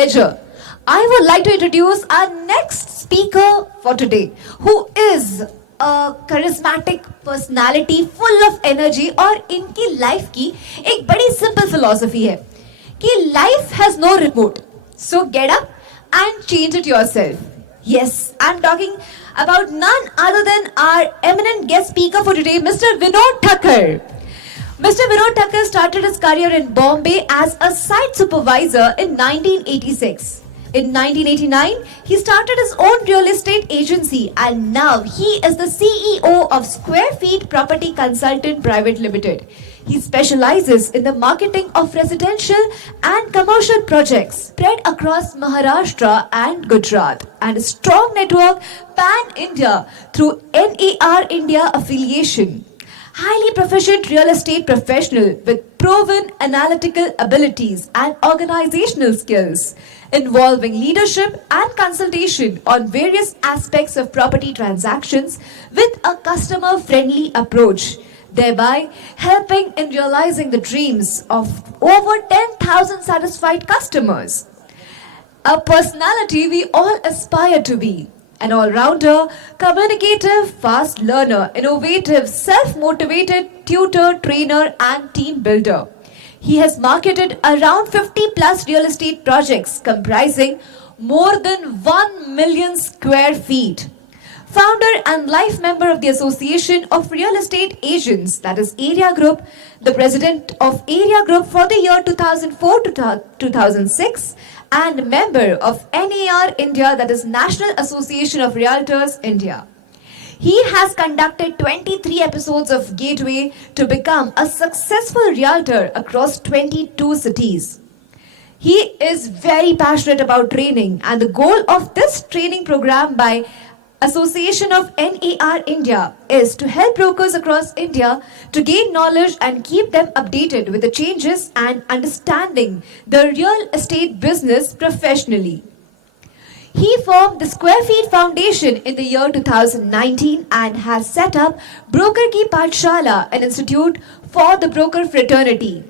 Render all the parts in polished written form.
pleasure, I would like to introduce our next speaker for today, who is a charismatic personality full of energy और इनकी life की एक बड़ी simple philosophy है कि life has no remote, so get up and change it yourself. Yes, I'm talking about none other than our eminent guest speaker for today, Mr. Vinod Thakur. Mr. Vinod Thakur started his career in Bombay as a site supervisor in 1986. In 1989, he started his own real estate agency and now he is the CEO of Square Feet Property Consultant Private Limited. He specializes in the marketing of residential and commercial projects spread across Maharashtra and Gujarat and a strong network pan-India through NAR India affiliation. Highly proficient real estate professional with proven analytical abilities and organizational skills, involving leadership and consultation on various aspects of property transactions with a customer-friendly approach, thereby helping in realizing the dreams of over 10,000 satisfied customers. A personality we all aspire to be. An all-rounder, communicative, fast learner, innovative, self-motivated tutor, trainer and team builder. He has marketed around 50 plus real estate projects comprising more than 1 million square feet. Founder and life member of the Association of Real Estate Agents, that is Area Group, the president of Area Group for the year 2004 to 2006, and member of NAR India, that is National Association of Realtors India. He has conducted 23 episodes of Gateway to become a successful realtor across 22 cities. He is very passionate about training, and the goal of this training program by Association of NAR India is to help brokers across India to gain knowledge and keep them updated with the changes and understanding the real estate business professionally. He formed the Square Feet Foundation in the year 2019 and has set up Broker Ki Pathshala, an institute for the broker fraternity.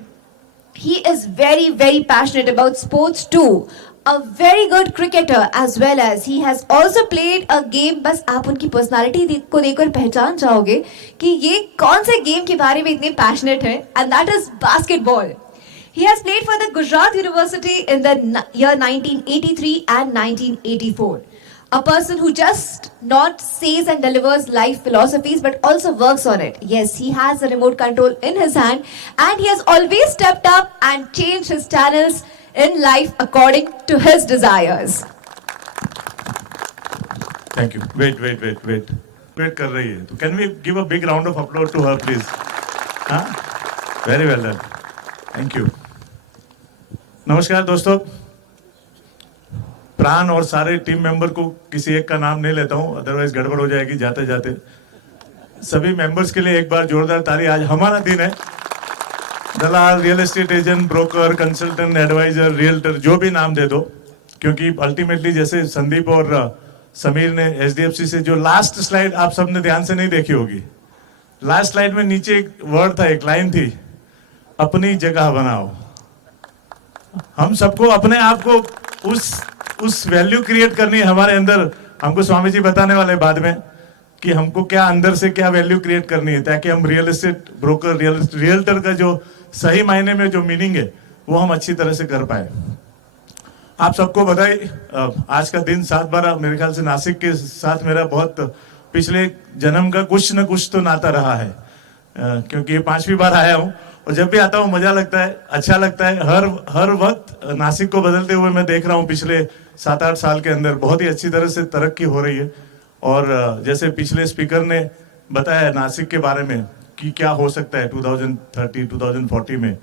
He is very passionate about sports too. A very good cricketer as well as he has also played a game. बस आप उनकी personality को देखकर पहचान जाओगे कि ये कौन से गेम के बारे में इतने passionate है, and that is basketball. He has played for the Gujarat University in the year 1983 and 1984. A person who just not says and delivers life philosophies but also works on it. Yes, he has the remote control in his hand and he has always stepped up and changed his channels in life according to his desires. Thank you. Wait. Wait कर रही है. So can we give a big round of applause to her, please? Huh? Very well done. Thank you. नमस्कार दोस्तों. प्राण और सारे team member को किसी एक का नाम नहीं लेता हूं, अदरवाइज गड़बड़ हो जाएगी जाते जाते. सभी मेंबर्स के लिए एक बार जोरदार ताली. आज हमारा दिन है. दलाल, real estate agent, broker, consultant, advisor, realtor, जो भी नाम दे दो, क्योंकि अल्टीमेटली जैसे संदीप और समीर ने एचडीएफसी से जो लास्ट स्लाइड आप सबने ध्यान से नहीं देखी होगी, लास्ट स्लाइड में नीचे एक वर्ड था, एक लाइन थी, अपनी जगह बनाओ. हम सबको अपने आप को उस वैल्यू क्रिएट करनी है हमारे अंदर. हमको स्वामी जी बताने वाले बाद में कि हमको क्या अंदर से क्या वैल्यू क्रिएट करनी है, ताकि हम रियल एस्टेट ब्रोकर, रियल्टर का जो सही मायने में जो मीनिंग है वो हम अच्छी तरह से कर पाए. आप सबको बधाई. आज का दिन 7/12 मेरे ख्याल से नासिक के साथ मेरा बहुत पिछले जन्म का कुछ न कुछ तो नाता रहा है, क्योंकि ये 5वीं बार आया हूँ और जब भी आता हूँ मजा लगता है, अच्छा लगता है. हर वक्त नासिक को बदलते हुए मैं देख रहा हूँ. पिछले 7-8 साल के अंदर बहुत ही अच्छी तरह से तरक्की हो रही है. और जैसे पिछले स्पीकर ने बताया नासिक के बारे में कि क्या हो सकता है 2030 2040 में,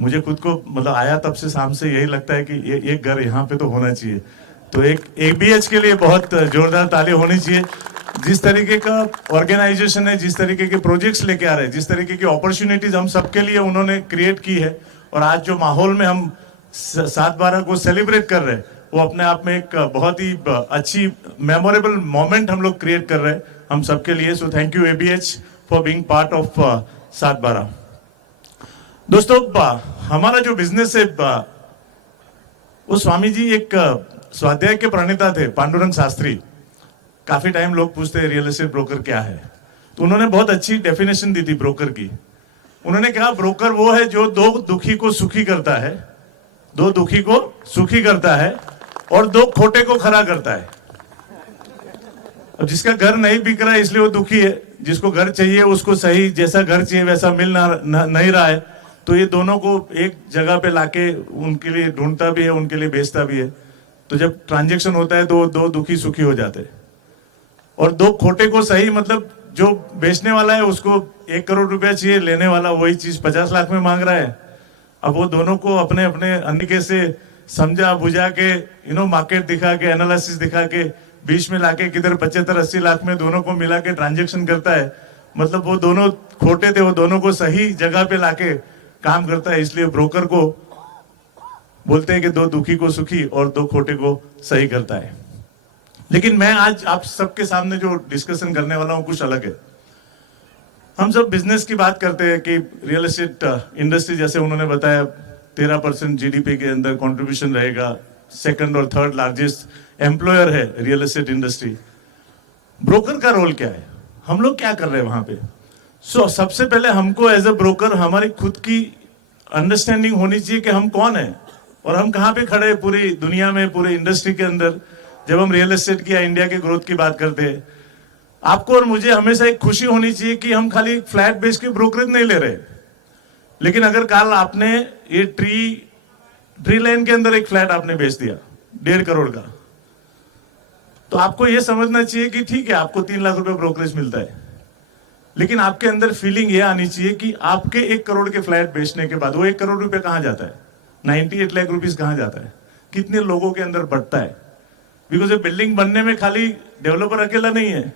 मुझे खुद को मतलब आया तब से शाम से यही लगता है कि ये एक घर यहाँ पे तो होना चाहिए. तो एक ABH के लिए बहुत जोरदार ताली होनी चाहिए. जिस तरीके का ऑर्गेनाइजेशन है, जिस तरीके के प्रोजेक्ट्स लेके आ रहे हैं, जिस तरीके की अपॉर्चुनिटीज हम सबके लिए उन्होंने क्रिएट की है, और आज जो माहौल में हम 7/12 को सेलिब्रेट कर रहे हैं वो अपने आप में एक बहुत ही अच्छी मेमोरेबल मोमेंट हम लोग क्रिएट कर रहे हैं हम सबके लिए. So thank you ABH for being part of 7/12. दोस्तों, हमारा जो बिजनेस है वो स्वामी जी एक स्वाध्याय के प्रणेता थे, पांडुरंग शास्त्री। काफी टाइम लोग पूछते हैं रियल एस्टेट ब्रोकर क्या है, तो उन्होंने बहुत अच्छी डेफिनेशन दी थी ब्रोकर की। उन्होंने कहा ब्रोकर वो है जो दो दुखी को सुखी करता है, दो दुखी को सुखी करता है और दो खोटे को खड़ा करता है। अब जिसका घर नहीं बिक रहा है इसलिए वो दुखी है, जिसको घर चाहिए उसको सही जैसा घर चाहिए वैसा मिल नहीं रहा है, तो ये दोनों को एक जगह पे लाके उनके लिए ढूंढता भी है, उनके लिए बेचता भी है। तो जब ट्रांजेक्शन होता है तो दो दुखी सुखी हो जाते हैं। और दो खोटे को सही मतलब जो बेचने वाला है उसको 1 करोड़ रुपया चाहिए, लेने वाला वही चीज 50 लाख में मांग रहा है। अब वो दोनों को अपने अपने तरीके से समझा बुझा के मार्केट दिखा के एनालिसिस दिखा के बीच में लाके किधर 75-80 लाख में दोनों को मिला के ट्रांजेक्शन करता है। मतलब वो दोनों खोटे थे, वो दोनों को सही जगह पे लाके काम करता है। इसलिए ब्रोकर को बोलते हैं कि दो दुखी को सुखी और दो खोटे को सही करता है। लेकिन मैं आज आप सबके सामने जो डिस्कशन करने वाला हूं कुछ अलग है। हम सब बिजनेस की बात करते हैं कि रियल एस्टेट इंडस्ट्री, जैसे उन्होंने बताया 13% जीडीपी के अंदर कंट्रीब्यूशन रहेगा, सेकंड और थर्ड लार्जेस्ट एम्प्लॉयर है रियल एस्टेट इंडस्ट्री। ब्रोकर का रोल क्या है, हम लोग क्या कर रहे हैं वहां पे? सबसे पहले हमको एज ए ब्रोकर हमारी खुद की अंडरस्टैंडिंग होनी चाहिए कि हम कौन है और हम कहाँ पे खड़े हैं पूरी दुनिया में, पूरी इंडस्ट्री के अंदर। जब हम रियल एस्टेट की या इंडिया के ग्रोथ की बात करते हैं, आपको और मुझे हमेशा एक खुशी होनी चाहिए कि हम खाली फ्लैट बेच के ब्रोकरेज नहीं ले रहे। लेकिन अगर कल आपने ये ट्री लाइन के अंदर एक फ्लैट आपने बेच दिया 1.5 करोड़ का, तो आपको ये समझना चाहिए कि ठीक है आपको 3 लाख रुपए ब्रोकरेज मिलता है, लेकिन आपके अंदर फीलिंग ये आनी चाहिए कि आपके 1 करोड़ के फ्लैट बेचने के बाद वो 1 करोड़ रुपए कहां जाता है, 98 लाख रुपीस कहां जाता है, कितने लोगों के अंदर बढ़ता है। बिकॉज ये बिल्डिंग बनने में खाली डेवलपर अकेला नहीं है,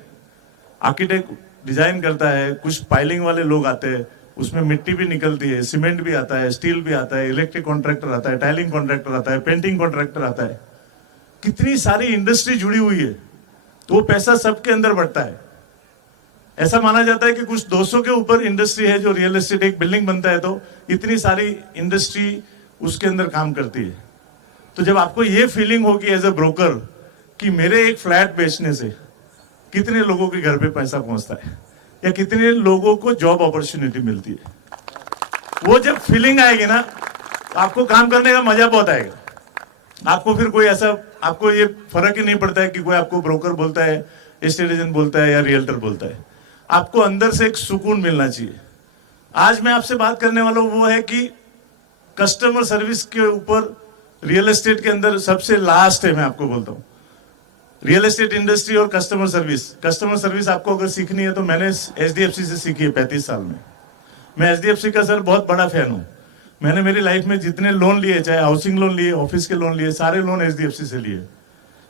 आर्किटेक्ट डिजाइन करता है, कुछ पाइलिंग वाले लोग आते हैं, उसमें मिट्टी भी निकलती है, सीमेंट भी आता है, स्टील भी आता है, इलेक्ट्रिक कॉन्ट्रैक्टर आता है, टाइलिंग कॉन्ट्रैक्टर आता है, पेंटिंग कॉन्ट्रैक्टर आता है। कितनी सारी इंडस्ट्री जुड़ी हुई है, तो वो पैसा सबके अंदर बढ़ता है। ऐसा माना जाता है कि कुछ 200 के ऊपर इंडस्ट्री है जो रियल एस्टेट, एक बिल्डिंग बनता है तो इतनी सारी इंडस्ट्री उसके अंदर काम करती है। तो जब आपको ये फीलिंग होगी एज ए ब्रोकर कि मेरे एक फ्लैट बेचने से कितने लोगों के घर पे पैसा पहुंचता है या कितने लोगों को जॉब अपॉर्चुनिटी मिलती है, वो जब फीलिंग आएगी ना तो आपको काम करने का मजा बहुत आएगा। आपको फिर कोई ऐसा, आपको ये फर्क ही नहीं पड़ता है कि कोई आपको ब्रोकर बोलता है, एस्टेट एजेंट बोलता है या रियल्टर बोलता है। आपको अंदर से एक सुकून मिलना चाहिए। आज मैं आपसे बात करने वाला हूं वो है कि कस्टमर सर्विस के ऊपर रियल एस्टेट के अंदर सबसे लास्ट है। मैं आपको बोलता हूं रियल एस्टेट इंडस्ट्री और कस्टमर सर्विस। कस्टमर सर्विस आपको अगर सीखनी है तो मैंने एचडीएफसी से सीखी है 35 साल में। मैं एचडीएफसी का सर बहुत बड़ा फैन हूं। मैंने मेरी लाइफ में जितने लोन लिए, चाहे हाउसिंग लोन लिए, ऑफिस के लोन लिए, सारे लोन एचडीएफसी से लिए,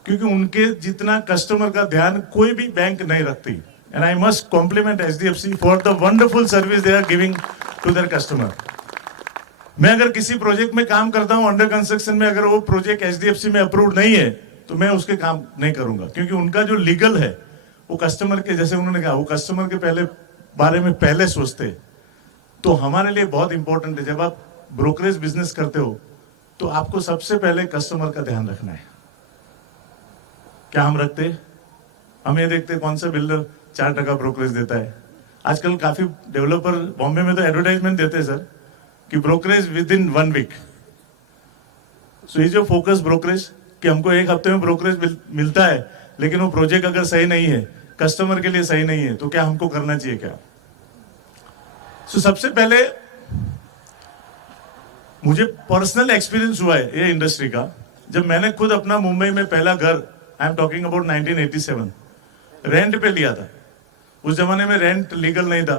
क्योंकि उनके जितना कस्टमर का ध्यान कोई भी बैंक नहीं रखती। And I must compliment HDFC for the wonderful service they are giving to their customer. मैं अगर किसी प्रोजेक्ट में काम करता हूं अंडर कंस्ट्रक्शन में, अगर वो प्रोजेक्ट एचडीएफसी में अप्रूव्ड नहीं है तो मैं उसके काम नहीं करूंगा, क्योंकि उनका जो लीगल है वो कस्टमर के, जैसे उन्होंने कहा, वो कस्टमर के पहले बारे में पहले सोचते। तो हमारे लिए बहुत इंपॉर्टेंट है, जब आप ब्रोकरेज बिजनेस करते हो तो आपको सबसे पहले कस्टमर का ध्यान रखना है। क्या हम रखते? हम ये देखते कौन सा बिल्डर 4% ब्रोकरेज देता है। आजकल काफी डेवलपर बॉम्बे में तो एडवर्टाइजमेंट देते हैं सर कि ब्रोकरेज विद इन 1 वीक। सो ये जो फोकस ब्रोकरेज कि हमको 1 हफ्ते में ब्रोकरेज मिलता है, लेकिन वो प्रोजेक्ट अगर सही नहीं है, कस्टमर के लिए सही नहीं है, तो क्या हमको करना चाहिए क्या? सबसे पहले मुझे पर्सनल एक्सपीरियंस हुआ है ये इंडस्ट्री का, जब मैंने खुद अपना मुंबई में पहला घर, आई एम टॉकिंग अबाउट 1987, रेंट पे लिया था। उस जमाने में रेंट लीगल नहीं था,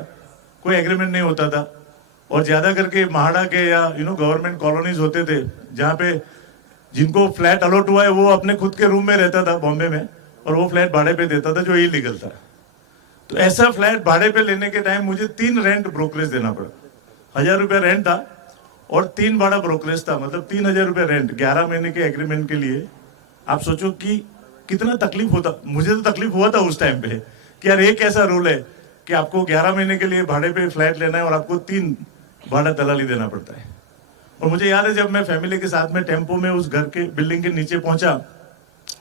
कोई एग्रीमेंट नहीं होता था, और ज्यादा करके महाड़ा के या गवर्नमेंट कॉलोनीज होते थे जहाँ पे जिनको फ्लैट अलॉट हुआ है वो अपने खुद के रूम में रहता था बॉम्बे में, और वो फ्लैट भाड़े पे देता था जो इलीगल था। तो ऐसा फ्लैट भाड़े पे लेने के टाइम मुझे 3 रेंट ब्रोकरेज देना पड़ा। 1000 रुपया रेंट था और 3 भाड़ा ब्रोकरेज था, मतलब 3000 रुपया रेंट 11 महीने के एग्रीमेंट के लिए। आप सोचो कि कितना तकलीफ होता। मुझे तो तकलीफ हुआ था उस टाइम पे कि यार एक ऐसा रूल है कि आपको 11 महीने के लिए भाड़े पे फ्लैट लेना है और आपको 3 भाड़ा दलाली देना पड़ता है। और मुझे याद है जब मैं फैमिली के साथ में टेम्पो में उस घर के बिल्डिंग के नीचे पहुंचा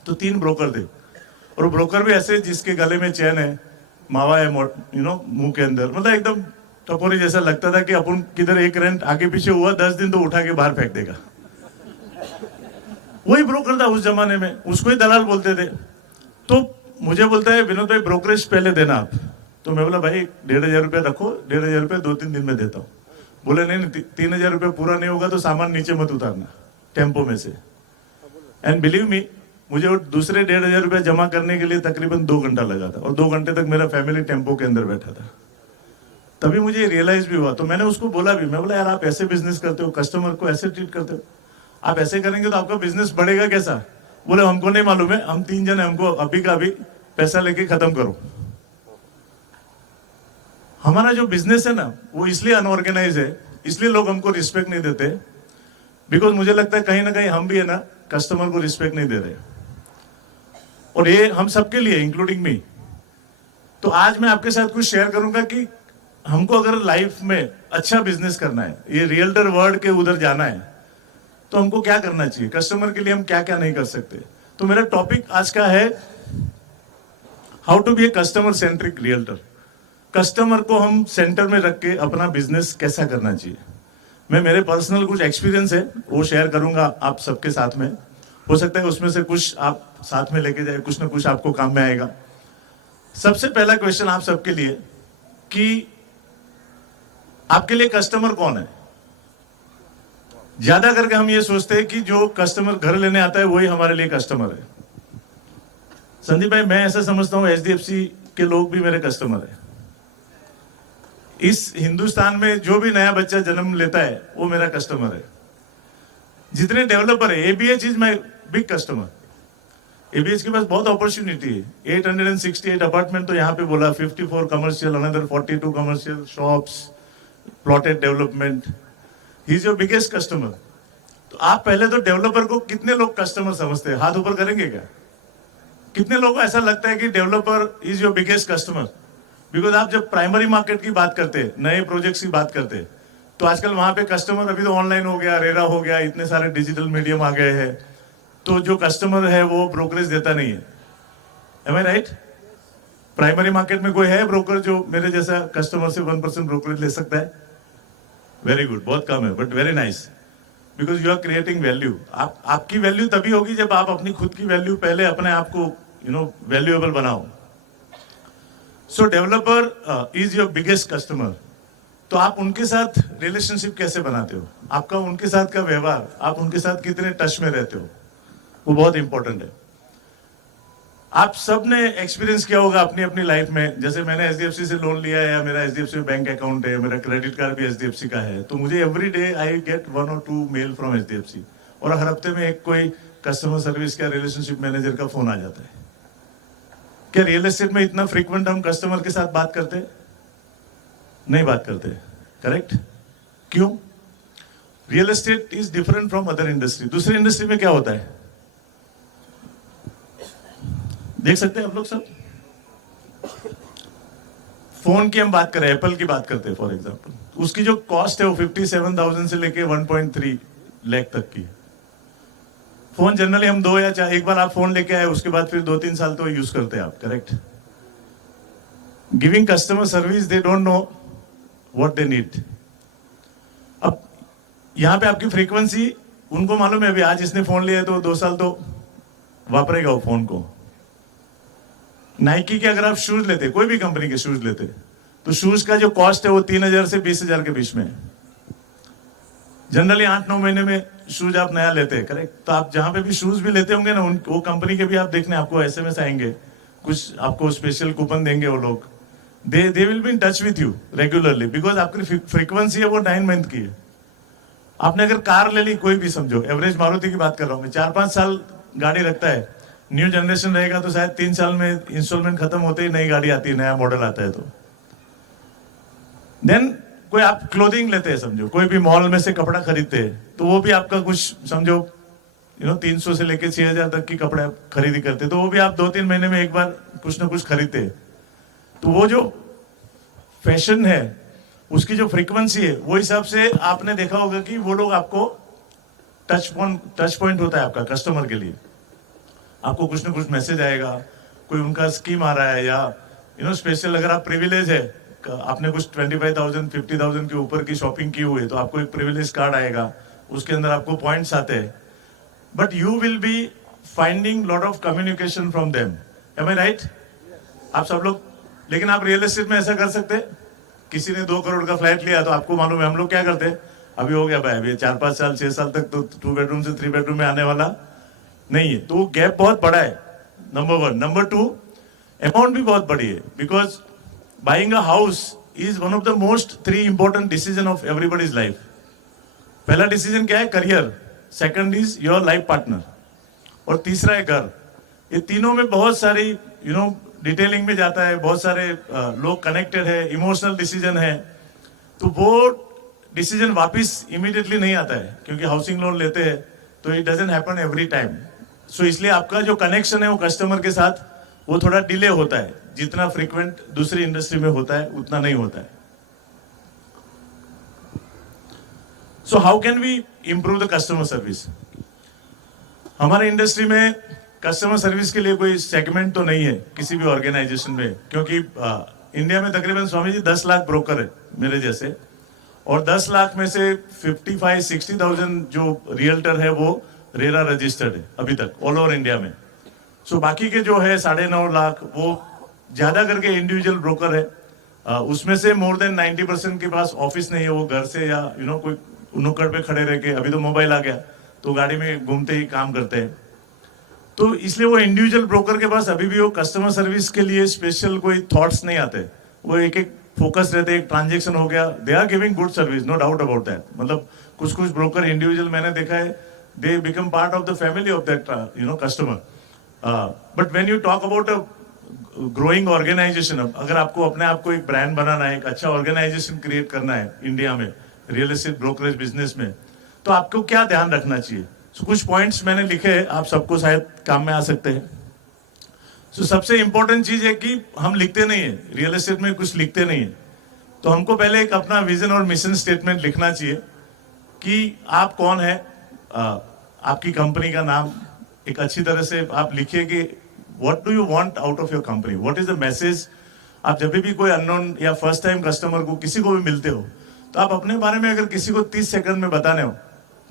तो 3 ब्रोकर थे, और वो ब्रोकर भी ऐसे जिसके गले में चैन है, मावा है, मुंह के अंदर, मतलब एकदम टपोरी जैसा लगता था कि अपन किधर एक रेंट आगे पीछे हुआ 10 दिन तो उठा के बाहर फेंक देगा। वही ब्रोकर था उस जमाने में, उसको ही दलाल बोलते थे। तो मुझे बोलता है विनोद भाई ब्रोकरेज पहले देना आप। तो मैं बोला भाई 1500 रुपया रखो, 1500 रुपया 2-3 दिन में देता हूँ। बोले नहीं 3000 रुपया पूरा नहीं होगा तो सामान नीचे मत उतारना टेम्पो में से। एंड बिलीव मी, मुझे वो दूसरे 1500 रुपया जमा करने के लिए तकरीबन 2 घंटा लगा था, और 2 घंटे तक मेरा फैमिली टेम्पो के अंदर बैठा था। तभी मुझे रियलाइज भी हुआ। तो मैंने उसको बोला भी, मैं बोला यार आप ऐसे बिजनेस करते हो, कस्टमर को ऐसे ट्रीट करते हो, आप ऐसे करेंगे तो आपका बिजनेस बढ़ेगा कैसा? बोले हमको नहीं मालूम है, हम 3 जन है, हमको अभी का अभी पैसा लेके खत्म करो। हमारा जो बिजनेस है ना वो इसलिए अनऑर्गेनाइज है, इसलिए लोग हमको रिस्पेक्ट नहीं देते, बिकॉज मुझे लगता है कहीं ना कहीं हम भी है ना कस्टमर को रिस्पेक्ट नहीं दे रहे, और ये हम सबके लिए इंक्लूडिंग मी। तो आज मैं आपके साथ कुछ शेयर करूंगा कि हमको अगर लाइफ में अच्छा बिजनेस करना है, ये रियल्टर वर्ल्ड के उधर जाना है, तो हमको क्या करना चाहिए, कस्टमर के लिए हम क्या क्या नहीं कर सकते। तो मेरा टॉपिक आज का है how to be a customer centric realtor. Customer को हम सेंटर में रख के अपना बिजनेस कैसा करना चाहिए। मैं मेरे पर्सनल कुछ एक्सपीरियंस है वो शेयर करूंगा आप सबके साथ में। हो सकता है उसमें से कुछ आप साथ में लेके जाए, कुछ ना कुछ आपको काम में आएगा। सबसे पहला क्वेश्चन आप सबके लिए कि आपके लिए कस्टमर कौन है। ज्यादा करके हम ये सोचते हैं कि जो कस्टमर घर लेने आता है वही हमारे लिए कस्टमर है। संदीप भाई मैं ऐसा समझता हूं एचडीएफसी के लोग भी मेरे कस्टमर है। इस हिंदुस्तान में जो भी नया बच्चा जन्म लेता है वो मेरा कस्टमर है। जितने डेवलपर है, ABH is my big customer. ABH के पास बहुत अपॉर्चुनिटी है। 868 अपार्टमेंट तो यहाँ पे बोला, 54 commercial, another 42 commercial shops, plotted development. He is your biggest customer. तो आप पहले तो डेवलपर को कितने लोग कस्टमर समझते हैं, हाथ ऊपर करेंगे क्या? कितने लोगों को ऐसा लगता है कि developer is your biggest customer? Because आप जब प्राइमरी मार्केट की बात करते हैं, नए प्रोजेक्ट्स की बात करते हैं, तो आजकल वहां पे कस्टमर अभी तो ऑनलाइन हो गया, रेरा हो गया, इतने सारे डिजिटल मीडियम आ गए हैं, तो जो कस्टमर है वो ब्रोकरेज देता नहीं है। M I right? Primary market में कोई है ब्रोकर जो मेरे जैसा कस्टमर से 1% ब्रोकरेज ले सकता है? वेरी गुड, बहुत कम है, but very nice, because you are creating value. आपकी वैल्यू तभी होगी जब आप अपनी खुद की वैल्यू पहले अपने आप को वैल्यूएबल बनाओ। So developer is your biggest customer. तो आप उनके साथ रिलेशनशिप कैसे बनाते हो, आपका उनके साथ का व्यवहार, आप उनके साथ कितने टच में रहते हो, वो बहुत इंपॉर्टेंट है। आप सब ने एक्सपीरियंस किया होगा अपनी अपनी लाइफ में। जैसे मैंने एचडीएफसी से लोन लिया है, या मेरा एचडीएफसी में बैंक अकाउंट है, मेरा क्रेडिट कार्ड भी एचडीएफसी का है, तो मुझे every day I get 1 or 2 mail from HDFC, और हर हफ्ते में एक कोई कस्टमर सर्विस का, रिलेशनशिप मैनेजर का फोन आ जाता है। क्या रियल एस्टेट में इतना फ्रीक्वेंट हम कस्टमर के साथ बात करते हैं? नहीं बात करते, करेक्ट? क्यों? Real estate is different from other industry. दूसरी इंडस्ट्री में क्या होता है देख सकते हैं आप लोग सब। फोन की हम बात करें, एप्पल की बात करते हैं फॉर एग्जांपल, उसकी जो कॉस्ट है वो 57,000 से लेके 1.3 लाख तक की। फोन जनरली हम 2 या 4, एक बार आप फोन लेके आए उसके बाद फिर 2-3 साल तो यूज करते हैं आप, correct? Giving customer service, they don't know what they need. अब यहां पे आपकी फ्रीक्वेंसी, उनको मालूम है अभी आज इसने फोन लिया है तो 2 साल तो वापरेगा वो फोन को। नाइकी के अगर आप शूज लेते, कोई भी कंपनी के शूज लेते, तो शूज का जो कॉस्ट है वो 3,000 से 20,000 के बीच में है। जनरली 8-9 महीने में शूज आप नया लेते हैं, करेक्ट? तो आप जहां पे भी शूज भी लेते होंगे ना, वो कंपनी के भी आप देखने, आपको एसएमएस आएंगे, कुछ आपको स्पेशल कूपन देंगे वो लोग। They will be in touch with you regularly, because आपकी फ्रीक्वेंसी है वो 9 मंथ की है। आपने अगर कार ले ली, कोई भी समझो, एवरेज मारुति की बात कर रहा हूँ मैं, 4-5 साल गाड़ी रखता है। न्यू जनरेशन रहेगा तो शायद 3 साल में इंस्टॉलमेंट खत्म होते ही नई गाड़ी आती है, नया मॉडल आता है। तो देन कोई आप क्लोथिंग लेते हैं, समझो कोई भी मॉल में से कपड़ा खरीदते हैं, तो वो भी आपका कुछ समझो 300 से लेके 6,000 तक की कपड़ा खरीदी करते, तो वो भी आप 2-3 महीने में एक बार कुछ ना कुछ खरीदते हैं। तो वो जो फैशन है उसकी जो फ्रीक्वेंसी है वो हिसाब से आपने देखा होगा कि वो लोग आपको टच पॉइंट होता है आपका कस्टमर के लिए, आपको कुछ ना कुछ मैसेज आएगा, कोई उनका स्कीम आ रहा है, या स्पेशल अगर आप प्रिविलेज है, आपने कुछ 25,000 50,000 के ऊपर की शॉपिंग की हुई है तो आपको एक प्रिविलेज कार्ड आएगा, उसके अंदर आपको पॉइंट्स आते हैं, but you will be finding lot of communication from them, am I right? आप सब लोग, लेकिन आप रियल एस्टेट में ऐसा कर सकते हैं, किसी ने 2 करोड़ का फ्लैट लिया तो आपको मालूम है हम लोग क्या करते हैं, अभी हो गया भाई, अभी 4-5 साल 6 साल तक तो 2 बेडरूम से 3 बेडरूम में आने वाला नहीं है, तो वो गैप बहुत बड़ा है, नंबर 1। नंबर 2, अमाउंट भी बहुत बड़ी है, because buying a house is one of the most 3 important decision of everybody's life. पहला डिसीजन क्या है? Career, second is your life partner, और तीसरा है घर। ये तीनों में बहुत सारी डिटेलिंग में जाता है, बहुत सारे लोग कनेक्टेड है, इमोशनल डिसीजन है, तो वो डिसीजन वापस इमीडिएटली नहीं आता है, क्योंकि हाउसिंग लोन लेते हैं तो it doesn't happen every time. So इसलिए आपका जो कनेक्शन है वो कस्टमर के साथ वो थोड़ा डिले होता है, जितना फ्रीक्वेंट दूसरी इंडस्ट्री में होता है उतना नहीं होता है। So how can we improve the customer service? हमारे इंडस्ट्री में कस्टमर सर्विस के लिए कोई सेगमेंट तो नहीं है किसी भी ऑर्गेनाइजेशन में, क्योंकि इंडिया में तकरीबन स्वामी जी 10 लाख ब्रोकर है मेरे जैसे, और 10 लाख में से 55-60,000 जो रियल्टर है वो रेरा रजिस्टर्ड है अभी तक ऑल ओवर इंडिया में। सो बाकी के जो है 9.5 लाख वो ज्यादा करके इंडिविजुअल ब्रोकर है, उसमें से मोर देन 90% के पास ऑफिस नहीं है, वो घर से या कोई नुक्कड़ पे खड़े रह के, अभी तो मोबाइल आ गया तो गाड़ी में घूमते ही काम करते हैं, तो इसलिए वो इंडिविजुअल ब्रोकर के पास अभी भी वो कस्टमर सर्विस के लिए स्पेशल कोई थॉट्स नहीं आते, वो एक फोकस रहते, एक ट्रांजेक्शन हो गया, they are giving good service, no doubt about that. मतलब कुछ ब्रोकर इंडिविजुअल मैंने देखा है, they become part of the family of that customer. But when you talk about a growing organisation, अगर आपको अपने आप को एक ब्रांड बनाना है, एक अच्छा ऑर्गेनाइजेशन क्रिएट करना है इंडिया में रियल एस्टेट ब्रोकरेज बिजनेस में, तो आपको क्या ध्यान रखना चाहिए? So, कुछ पॉइंट्स मैंने लिखे, आप सबको शायद काम में आ सकते हैं। So, सबसे इंपॉर्टेंट चीज है कि हम लिखते नहीं है, रियल एस्टेट में कुछ लिखते नहीं है, तो हमको पहले एक अपना विजन और मिशन स्टेटमेंट लिखना चाहिए कि आप कौन है, आपकी कंपनी का नाम एक अच्छी तरह से आप लिखिए कि what do you want out of your company, what is the message. आप जब भी कोई अननोन या फर्स्ट टाइम कस्टमर को किसी को भी मिलते हो तो आप अपने बारे में अगर किसी को 30 सेकंड में बताने हो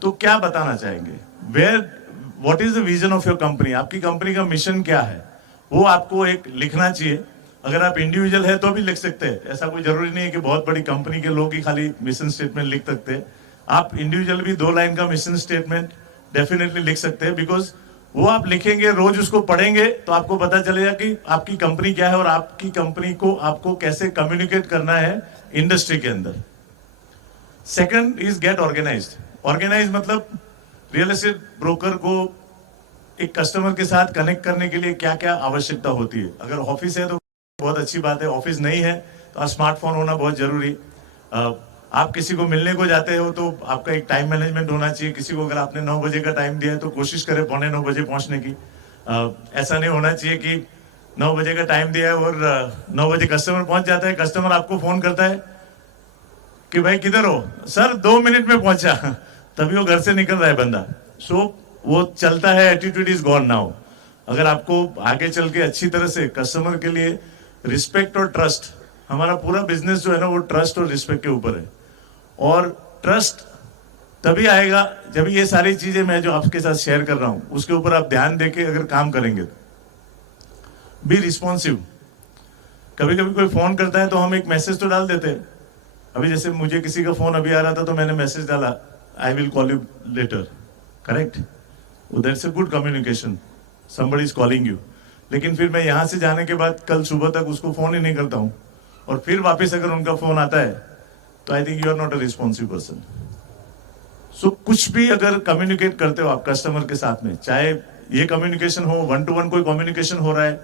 तो क्या बताना चाहेंगे? What is the vision of your company, आपकी कंपनी का मिशन क्या है, वो आपको एक लिखना चाहिए। अगर आप इंडिविजुअल है तो भी लिख सकते हैं, ऐसा कोई जरूरी नहीं है कि बहुत बड़ी कंपनी के लोग ही खाली मिशन स्टेटमेंट लिख सकते हैं। आप इंडिविजुअल भी 2 लाइन का मिशन स्टेटमेंट डेफिनेटली लिख सकते हैं, बिकॉज वो आप लिखेंगे, रोज उसको पढ़ेंगे तो आपको पता चलेगा कि आपकी कंपनी क्या है और आपकी कंपनी को आपको कैसे कम्युनिकेट करना है इंडस्ट्री के अंदर। Second is get organised. Organise मतलब रियल एस्टेट ब्रोकर को एक कस्टमर के साथ कनेक्ट करने के लिए क्या क्या आवश्यकता होती है। अगर ऑफिस है तो बहुत अच्छी बात है, ऑफिस नहीं है तो स्मार्टफोन होना बहुत जरूरी। आप किसी को मिलने को जाते हो तो आपका एक टाइम मैनेजमेंट होना चाहिए। किसी को अगर आपने 9 बजे का टाइम दिया है तो कोशिश करें 8:45 बजे पहुंचने की। ऐसा नहीं होना चाहिए कि 9 बजे का टाइम दिया है और 9 बजे कस्टमर पहुंच जाता है, कस्टमर आपको फोन करता है कि भाई किधर हो, सर 2 मिनट में पहुंचा, तभी वो घर से निकल रहा है बंदा। सो वो चलता है, एटीट्यूड इज गॉन नाउ। अगर आपको आगे चल के अच्छी तरह से कस्टमर के लिए रिस्पेक्ट और ट्रस्ट, हमारा पूरा बिजनेस जो है ना वो ट्रस्ट और रिस्पेक्ट के ऊपर है, और ट्रस्ट तभी आएगा जब ये सारी चीजें मैं जो आपके साथ शेयर कर रहा हूं उसके ऊपर आप ध्यान देके अगर काम करेंगे। Be responsive. कभी कभी कोई फोन करता है तो हम एक मैसेज तो डाल देते हैं। अभी जैसे मुझे किसी का फोन अभी आ रहा था तो मैंने मैसेज डाला, I will call you later, correct? That's a good communication, somebody is calling you. लेकिन फिर मैं यहां से जाने के बाद कल सुबह तक उसको फोन ही नहीं करता हूं, और फिर वापस अगर उनका फोन आता है तो I think you are not a responsive person. So कुछ भी अगर कम्युनिकेट करते हो आप कस्टमर के साथ में, चाहे ये कम्युनिकेशन हो, 1-to-1 कोई कम्युनिकेशन हो रहा है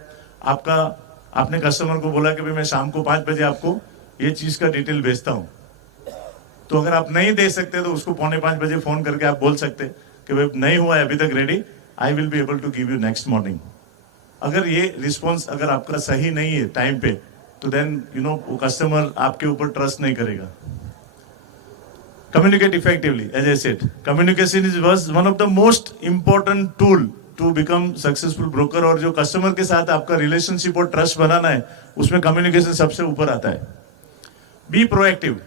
आपका, आपने कस्टमर को बोला कि भाई मैं शाम को 5 बजे आपको ये चीज का डिटेल भेजता हूं, तो अगर आप नहीं दे सकते तो उसको 4:45 बजे फोन करके आप बोल सकते कि भाई नहीं हुआ है अभी तक ready, I will be able to give you next morning. अगर ये रिस्पॉन्स अगर आपका सही नहीं है टाइम पे, तो देन वो कस्टमर आपके ऊपर ट्रस्ट नहीं करेगा। Communicate effectively, as I said. Communication is was one of the most important tool to become successful broker. और जो कस्टमर के साथ आपका रिलेशनशिप और ट्रस्ट बनाना है, उसमें कम्युनिकेशन सबसे ऊपर आता है. Be proactive.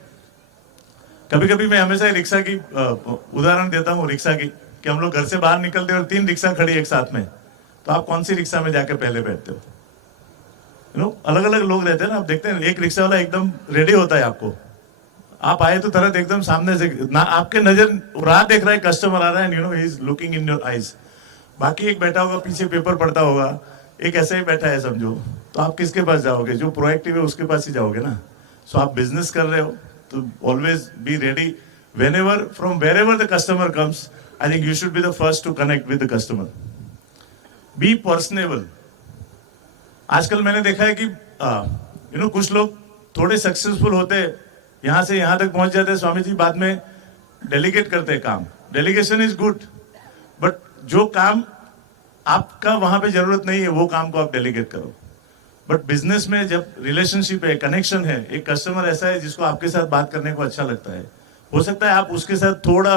कभी कभी मैं हमेशा रिक्शा की उदाहरण देता हूँ, रिक्शा की, कि हम लोग घर से बाहर निकलते हैं और 3 रिक्शा खड़ी एक साथ में, तो आप कौन सी रिक्शा में जाके पहले बैठते हो? अलग अलग लोग रहते हैं ना, आप देखते हैं एक रिक्शा वाला एकदम रेडी होता है आपको, आप आए तो तुरंत एकदम सामने से ना आपके नजर राह देख रहा है, कस्टमर आ रहा है, he is looking in your eyes. बाकी एक बैठा होगा पीछे पेपर पढ़ता होगा, एक ऐसे ही बैठा है समझो, तो आप किसके पास जाओगे? जो प्रोएक्टिव है उसके पास ही जाओगे ना. सो आप बिजनेस कर रहे हो तो always be ready. whenever from wherever the customer comes, I think you should be the first to connect with the customer. Be personable. आजकल मैंने देखा है कि कुछ लोग थोड़े सक्सेसफुल होते हैं, यहां से यहां तक पहुंच जाते हैं, स्वामी जी बाद में डेलीगेट करते हैं काम. डेलीगेशन इज गुड, बट जो काम आपका वहां पे जरूरत नहीं है वो काम को आप डेलीगेट करो. बट बिजनेस में जब रिलेशनशिप है, कनेक्शन है, एक कस्टमर ऐसा है जिसको आपके साथ बात करने को अच्छा लगता है, हो सकता है आप उसके साथ थोड़ा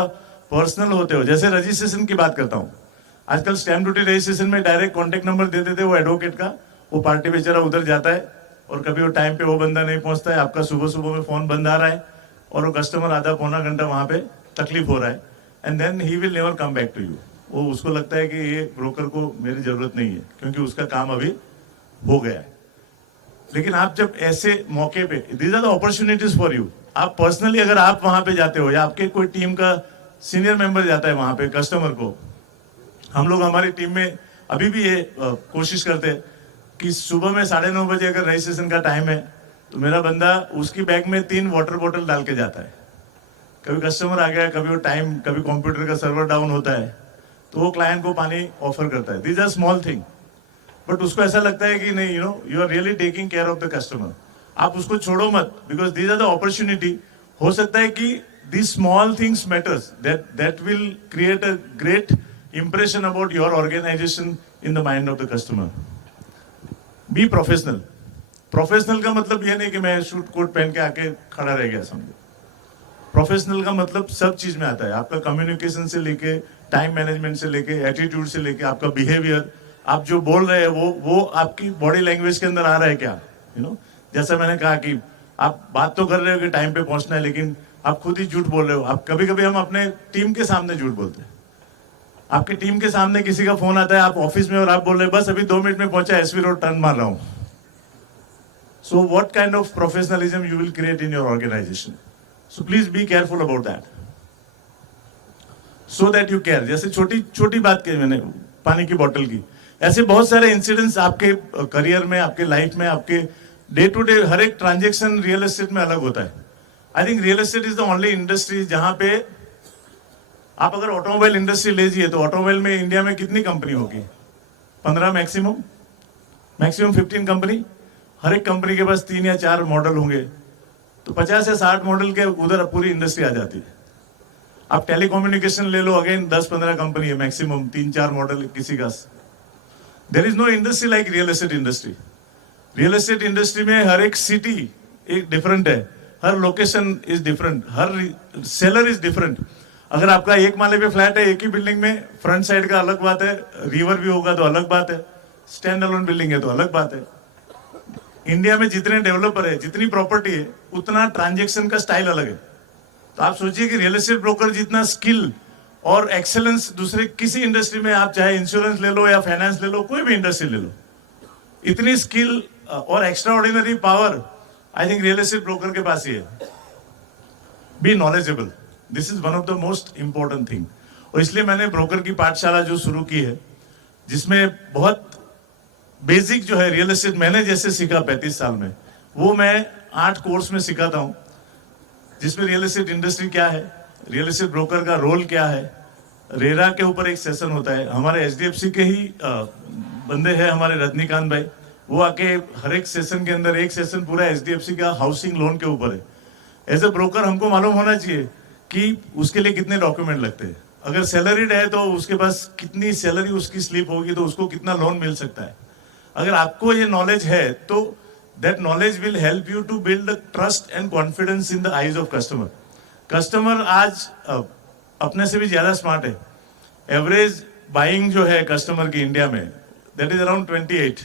पर्सनल होते हो. जैसे रजिस्ट्रेशन की बात करता हूँ, आजकल स्टैम्प ड्यूटी रजिस्ट्रेशन में डायरेक्ट कॉन्टेक्ट नंबर दे देते वो एडवोकेट का, वो पार्टी बेचारा उधर जाता है और कभी वो टाइम पे वो बंदा नहीं पहुंचता है, आपका सुबह सुबह में फोन बंद आ रहा है और वो कस्टमर आधा पौना घंटा वहां पे तकलीफ हो रहा है, and then he will never come back to you. वो उसको लगता है कि ये ब्रोकर को मेरी जरूरत नहीं है क्योंकि उसका काम अभी हो गया है. लेकिन आप जब ऐसे मौके पे, these are the opportunities for you. आप पर्सनली अगर आप वहां पे जाते हो या आपके कोई टीम का सीनियर मेंबर जाता है वहां पे कस्टमर को, हम लोग हमारी टीम में अभी भी ये कोशिश करते हैं कि सुबह में 9:30 बजे अगर रजिस्ट्रेशन का टाइम है तो मेरा बंदा उसकी बैग में 3 वाटर बोतल डाल के जाता है. कभी कस्टमर आ गया, कभी वो टाइम, कभी कंप्यूटर का सर्वर डाउन होता है तो वो क्लाइंट को पानी ऑफर करता है. These are small thing, but उसको ऐसा लगता है कि नहीं, you are really taking care of the customer. आप उसको छोड़ो मत, because these are the opportunity. हो सकता है कि these small things matters that will create a great impression about your organization in the mind of the customer. Be professional. Professional का मतलब ये नहीं कि मैं सूट कोट पहन के आके खड़ा रह गया समझो. प्रोफेशनल का मतलब सब चीज में आता है. आपका कम्युनिकेशन से लेके, टाइम मैनेजमेंट से लेके, एटीट्यूड से लेके, आपका बिहेवियर, आप जो बोल रहे हैं वो आपकी बॉडी लैंग्वेज के अंदर आ रहा है क्या? जैसा मैंने कहा कि आप बात तो कर रहे हो कि टाइम पे पहुंचना है, लेकिन आप खुद ही झूठ बोल रहे हो. आप कभी कभी हम अपने टीम के सामने झूठ बोलते हैं. आपकी टीम के सामने किसी का फोन आता है, आप ऑफिस में, और आप बोल रहे हैं बस अभी 2 मिनट में पहुंचा, एसवी रोड टर्न मार रहा हूं. So what kind of professionalism you will create in your organisation? So please be careful about that, so that you care. जैसे छोटी छोटी बात कही मैंने, पानी की बोतल की, ऐसे बहुत सारे इंसिडेंट्स आपके करियर में, आपके लाइफ में, आपके डे टू डे हर एक ट्रांजेक्शन रियल एस्टेट में अलग होता है. I think real estate is the only industry जहां पे आप अगर ऑटोमोबाइल इंडस्ट्री लीजिए तो ऑटोमोबाइल में इंडिया में कितनी कंपनी होगी? 15 मैक्सिमम 15 कंपनी. हर एक कंपनी के पास 3 या 4 मॉडल होंगे, तो 50 या 60 मॉडल के उधर पूरी इंडस्ट्री आ जाती है. आप टेलीकम्युनिकेशन ले लो, अगेन 10-15 कंपनी है मैक्सिमम, 3-4 मॉडल किसी का. There is no industry like real estate industry. Real estate industry में हर एक सिटी एक डिफरेंट है, हर लोकेशन इज डिफरेंट, हर सेलर इज डिफरेंट. अगर आपका एक माले पे फ्लैट है, एक ही बिल्डिंग में, फ्रंट साइड का अलग बात है, रिवर व्यू होगा तो अलग बात है, स्टैंड अलोन बिल्डिंग है तो अलग बात है. इंडिया में जितने डेवलपर है, जितनी प्रॉपर्टी है, उतना ट्रांजेक्शन का स्टाइल अलग है. तो आप सोचिए कि रियल एस्टेट ब्रोकर जितना स्किल और एक्सेलेंस दूसरे किसी इंडस्ट्री में, आप चाहे इंश्योरेंस ले लो या फाइनेंस ले लो, कोई भी इंडस्ट्री ले लो, इतनी स्किल और extraordinary power I think real estate broker के पास ही है. Be knowledgeable, this is one of the most important thing. और इसलिए मैंने ब्रोकर की पाठशाला जो शुरू की है, जिसमें बहुत बेसिक जो है रियल एस्टेट मैंने जैसे सीखा 35 साल में, वो मैं 8 कोर्स में सिखाता हूं, जिसमें रियल एस्टेट इंडस्ट्री क्या है, रियल एस्टेट ब्रोकर का रोल क्या है. रेरा के ऊपर एक सेशन होता है, हमारे एचडीएफसी के ही बंदे हैं हमारे रजनीकांत भाई, वो आके हर एक सेशन के अंदर, एक सेशन पूरा एचडीएफसी का हाउसिंग लोन के ऊपर है. एज ए ब्रोकर हमको मालूम होना चाहिए कि उसके लिए कितने डॉक्यूमेंट लगते हैं. अगर सैलरीड है तो उसके पास कितनी सैलरी उसकी स्लिप होगी, तो उसको कितना लोन मिल सकता है. अगर आपको ये नॉलेज है तो that knowledge will help you to build trust and confidence in the eyes of customer. Customer आज अपने से भी ज्यादा स्मार्ट है. एवरेज बाइंग जो है कस्टमर की इंडिया में, दैट इज अराउंड 28.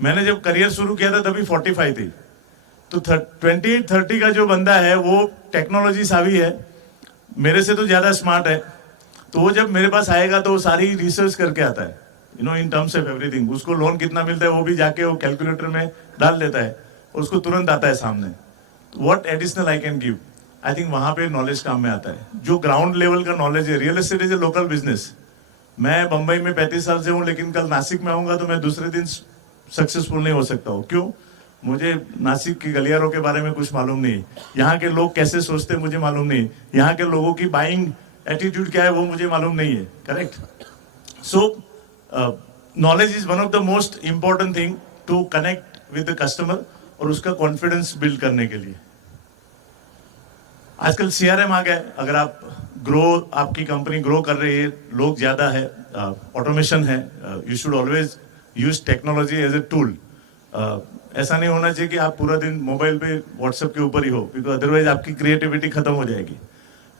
मैंने जब करियर शुरू किया था तभी 45 थी. तो 28-30 का जो बंदा है वो टेक्नोलॉजी सावी है, मेरे से तो ज्यादा स्मार्ट है. तो वो जब मेरे पास आएगा तो वो सारी रिसर्च करके आता है, you know, in terms of everything. उसको लोन कितना मिलता है वो भी जाके वो कैलकुलेटर में डाल देता है और उसको तुरंत आता है सामने. What additional I can give, I think वहां पे नॉलेज काम में आता है. जो ग्राउंड लेवल का नॉलेज है, real estate is a local business. मैं बंबई में 35 साल से हूँ, लेकिन कल नासिक में आऊंगा तो मैं दूसरे दिन सक्सेसफुल नहीं हो सकता हूँ. क्यों? मुझे नासिक की गलियारों के बारे में कुछ मालूम नहीं, यहाँ के लोग कैसे सोचते मुझे मालूम नहीं, यहाँ के लोगों की बाइंग एटीट्यूड क्या है वो मुझे मालूम नहीं है. Correct? So knowledge is one of the most important thing to connect with the customer और उसका कॉन्फिडेंस बिल्ड करने के लिए. आजकल सीआरएम आ गया. अगर आप आपकी कंपनी ग्रो कर रही है, लोग ज्यादा है, ऑटोमेशन है, you should always use technology as a tool. ऐसा नहीं होना चाहिए कि आप पूरा दिन मोबाइल पे व्हाट्सएप के ऊपर ही हो, बिकॉज अदरवाइज आपकी क्रिएटिविटी खत्म हो जाएगी.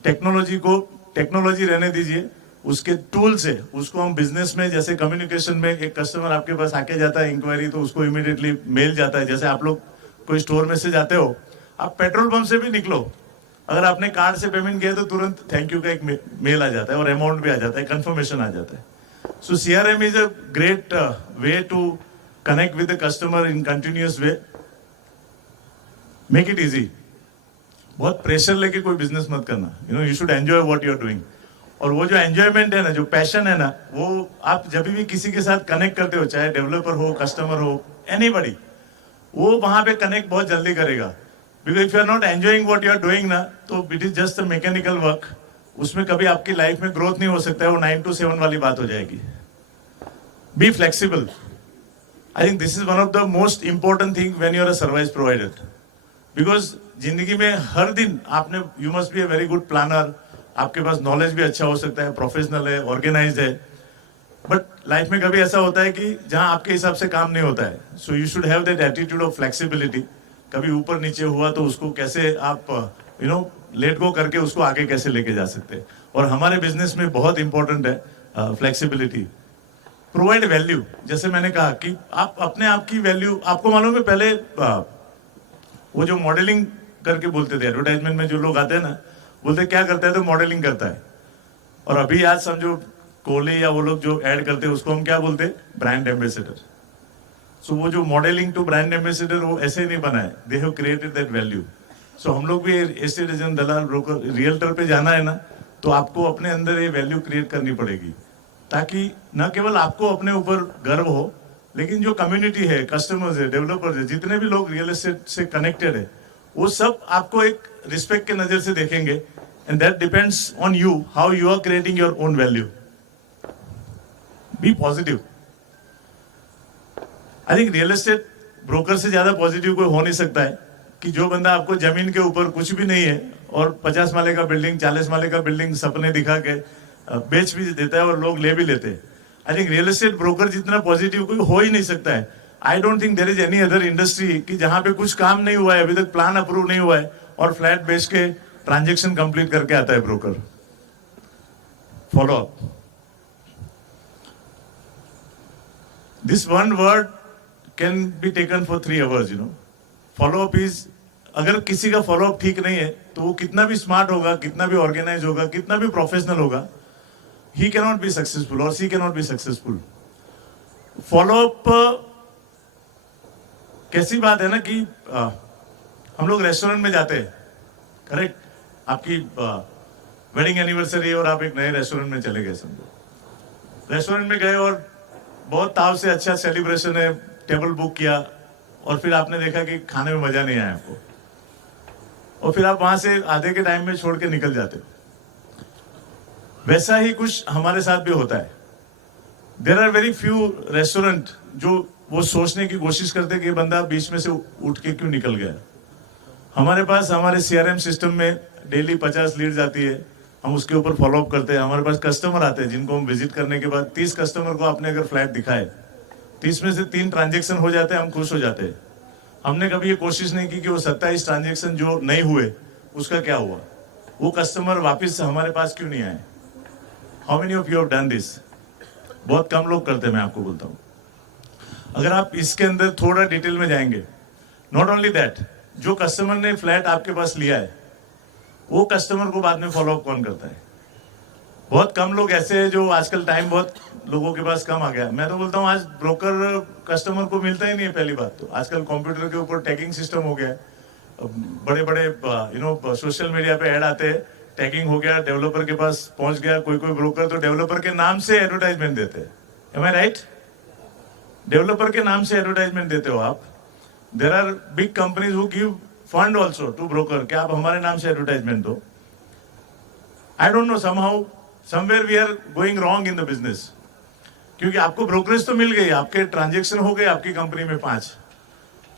टेक्नोलॉजी को टेक्नोलॉजी रहने दीजिए, उसके टूल से उसको हम बिजनेस में, जैसे कम्युनिकेशन में, एक कस्टमर आपके पास आके जाता है इंक्वायरी, तो उसको इमीडिएटली मेल जाता है. जैसे आप लोग कोई स्टोर में से जाते हो, आप पेट्रोल पंप से भी निकलो, अगर आपने कार्ड से पेमेंट किया तो तुरंत थैंक यू का एक मेल आ जाता है और अमाउंट भी आ जाता है, कंफर्मेशन आ जाता है. So CRM is a great way to connect with the customer in continuous way. Make it easy. बहुत प्रेशर लेके कोई बिजनेस मत करना. You know, you should enjoy what you are doing. और वो जो एंजॉयमेंट है ना, जो पैशन है ना, वो आप जब भी किसी के साथ कनेक्ट करते हो, चाहे डेवलपर हो, कस्टमर हो, एनीबॉडी, वो वहां पे कनेक्ट बहुत जल्दी करेगा. Because if you are not enjoying what you are doing ना, तो it is just a mechanical work. उसमें कभी आपकी लाइफ में ग्रोथ नहीं हो सकता है. वो 9 to 7 वाली बात हो जाएगी. Be flexible. I think this is one of the most important thing when you are a service provider. Because जिंदगी में हर दिन आपने, you must be a very good planner. आपके पास नॉलेज भी अच्छा हो सकता है, प्रोफेशनल है, ऑर्गेनाइज है, बट लाइफ में कभी ऐसा होता है कि जहां आपके हिसाब से काम नहीं होता है. So you should have that attitude of flexibility. कभी ऊपर नीचे हुआ तो उसको कैसे आप यू नो लेट गो करके उसको आगे कैसे लेके जा सकते हैं. और हमारे बिजनेस में बहुत इंपॉर्टेंट है फ्लेक्सिबिलिटी. Provide value. जैसे मैंने कहा कि आप अपने आप की वैल्यू, आपको मालूम है पहले वो जो मॉडलिंग करके बोलते थे एडवर्टाइजमेंट में, जो लोग आते हैं ना, बोलते क्या करता है, तो मॉडलिंग करता है. और अभी आज समझो कोहली या वो लोग जो ऐड करते हैं उसको हम क्या बोलते हैं, ब्रांड एम्बेसडर. सो वो जो मॉडलिंग टू ब्रांड एम्बेसडर, वो ऐसे नहीं बना है, they have created that value. So हम लोग भी एस्टेट एजेंट, दलाल, ब्रोकर, रियल्टर पे जाना है ना, तो आपको अपने अंदर ये वैल्यू क्रिएट करनी पड़ेगी, ताकि न केवल आपको अपने ऊपर गर्व हो, लेकिन जो कम्युनिटी है, कस्टमर्स है, डेवलपर्स है, जितने भी लोग रियल एस्टेट से कनेक्टेड है, वो सब आपको एक रिस्पेक्ट के नजर से देखेंगे. And that depends on you, how you are creating your own value. Be positive. I think real estate broker से ज्यादा पॉजिटिव कोई हो नहीं सकता है कि जो बंदा आपको जमीन के ऊपर कुछ भी नहीं है और 50 माले का बिल्डिंग, 40 माले का बिल्डिंग सपने दिखा के बेच भी देता है और लोग ले भी लेते हैं. I think real estate broker जितना पॉजिटिव कोई हो ही नहीं सकता है. I don't think there is any other industry कि जहां पे कुछ काम नहीं हुआ है, अभी तक प्लान अप्रूव नहीं हुआ है और फ्लैट बेच के ट्रांजेक्शन कंप्लीट करके आता है broker. Follow up. This one word can be taken for 3 hours, you know. Follow up is, अगर किसी का फॉलो अप ठीक नहीं है तो वो कितना भी स्मार्ट होगा, कितना भी ऑर्गेनाइज होगा, कितना भी प्रोफेशनल होगा, he cannot be successful or she cannot be successful. Follow up कैसी बात है ना कि हम लोग रेस्टोरेंट में जाते हैं, करेक्ट, आपकी वेडिंग एनिवर्सरी और आप एक नए रेस्टोरेंट में चले गए. समझो रेस्टोरेंट में गए और बहुत ताव से अच्छा सेलिब्रेशन है, टेबल बुक किया, और फिर आपने देखा कि खाने में मजा नहीं आया आपको, और फिर आप वहां से आधे के टाइम में छोड़ के निकल जाते हो. वैसा ही कुछ हमारे साथ भी होता है. There are very few restaurant जो वो सोचने की कोशिश करते कि बंदा बीच में से उठ के क्यों निकल गया. हमारे पास हमारे सीआरएम सिस्टम में डेली 50 लीड्स आती है, हम उसके ऊपर फॉलोअप करते हैं. हमारे पास कस्टमर आते हैं जिनको हम विजिट करने के बाद 30 कस्टमर को आपने अगर फ्लैट दिखाए, 30 में से 3 ट्रांजेक्शन हो जाते हैं, हम खुश हो जाते हैं. हमने कभी ये कोशिश नहीं की कि वो 27 ट्रांजेक्शन जो नहीं हुए उसका क्या हुआ. वो कस्टमर वापस हमारे पास क्यों नहीं आए? How many of you have done this? बहुत कम लोग करते हैं, मैं आपको बोलता हूँ। अगर आप इसके अंदर थोड़ा डिटेल में जाएंगे, नॉट ओनली दैट, जो कस्टमर ने फ्लैट आपके पास लिया है वो कस्टमर को बाद में फॉलो अप कौन करता है? बहुत कम लोग ऐसे हैं जो आजकल टाइम बहुत लोगों के पास कम आ गया। मैं तो बोलता हूँ आज ब्रोकर कस्टमर को मिलता ही नहीं है। पहली बात तो आजकल कंप्यूटर के ऊपर टैगिंग सिस्टम हो गया है, बड़े बड़े सोशल मीडिया पे ऐड आते हैं, टैगिंग हो गया, डेवलपर के पास पहुंच गया। कोई कोई ब्रोकर तो डेवलपर के नाम से एडवर्टाइजमेंट देते हैं। M I right? डेवलपर के नाम से एडवर्टाइजमेंट देते हो आप। There are big companies who give fund also to broker कि आप हमारे नाम से एडवर्टाइजमेंट दो। I don't know, somehow somewhere we are going wrong in the business, क्योंकि आपको ब्रोकरेज तो मिल गई, आपके ट्रांजेक्शन हो गए आपकी कंपनी में 5,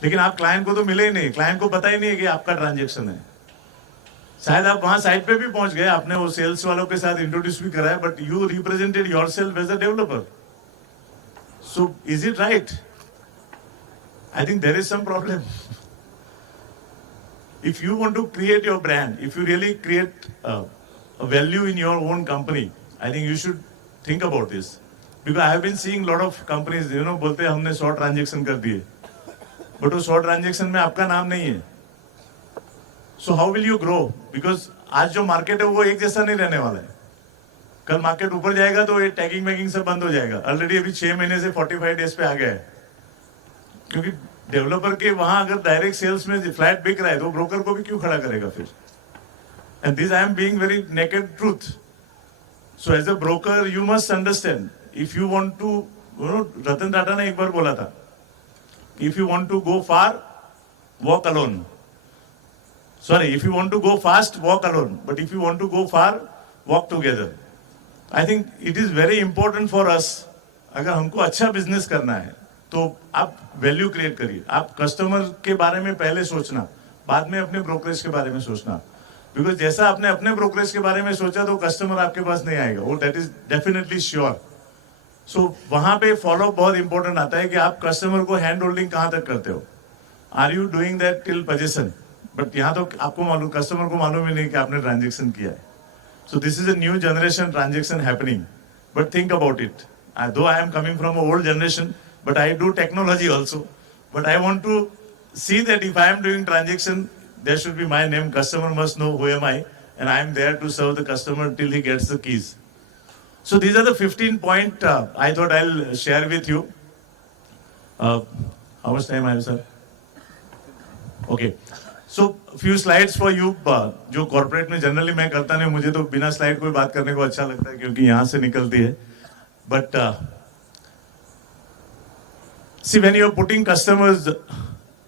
लेकिन आप क्लाइंट को तो मिले ही नहीं। क्लाइंट को पता ही नहीं है कि आपका ट्रांजेक्शन है। शायद आप वहां साइट पे भी पहुंच गए, आपने वो सेल्स वालों के साथ इंट्रोड्यूस भी कराया, but you represented yourself as a developer. So is it right? I think there is some problem. If you want to create your brand, if you really create a value in your own company, I think you should think about this. Because I have been seeing a lot of companies, बोलते हैं हमने 100 transaction कर दिए, but वो 100 transaction में आपका नाम नहीं है। So how will you grow? Because आज जो मार्केट है वो एक जैसा नहीं रहने वाला है। कल मार्केट ऊपर जाएगा तो ये टैगिंग मैगिंग सब बंद हो जाएगा। ऑलरेडी अभी 6 महीने से 45 डेज पे आ गया है, क्योंकि डेवलपर के वहां अगर डायरेक्ट सेल्स में फ्लैट बिक रहा है तो ब्रोकर को भी क्यों खड़ा करेगा फिर? And this I am being very naked truth. So as a broker you must understand, if you want to, Ratan Tata ने एक बार बोला था, if you want to go far walk alone, sorry, if you want to go fast walk alone, but if you want to go far walk together. I think it is very important for us. अगर हमको अच्छा business करना है तो आप value create करिए। आप customer के बारे में पहले सोचना, बाद में अपने ब्रोकरेज के बारे में सोचना। बिकॉज जैसा आपने अपने ब्रोकरेज के बारे में सोचा तो कस्टमर आपके पास नहीं आएगा, वो दैट इज डेफिनेटली श्योर। सो वहां पे फॉलो बहुत इंपॉर्टेंट आता है कि आप कस्टमर को हैंड होल्डिंग कहां तक करते हो। Are you doing that till position? But यहाँ तो आपको मालूम, कस्टमर को मालूम ही नहीं कि आपने ट्रांजेक्शन किया है। So this is a new generation transaction happening, but think about it. Though I am coming from an old generation, but I do technology also. But I want to see that if I am doing transaction, there should be my name. Customer must know who am I, and I am there to serve the customer till he gets the keys. So these are the 15 point I thought I'll share with you. How much time I have, sir? Okay. So few slides for you. जो corporate में generally मैं करता नहीं, मुझे तो बिना slide कोई बात करने को अच्छा लगता है क्योंकि यहां से निकलती है। But see when you are putting customers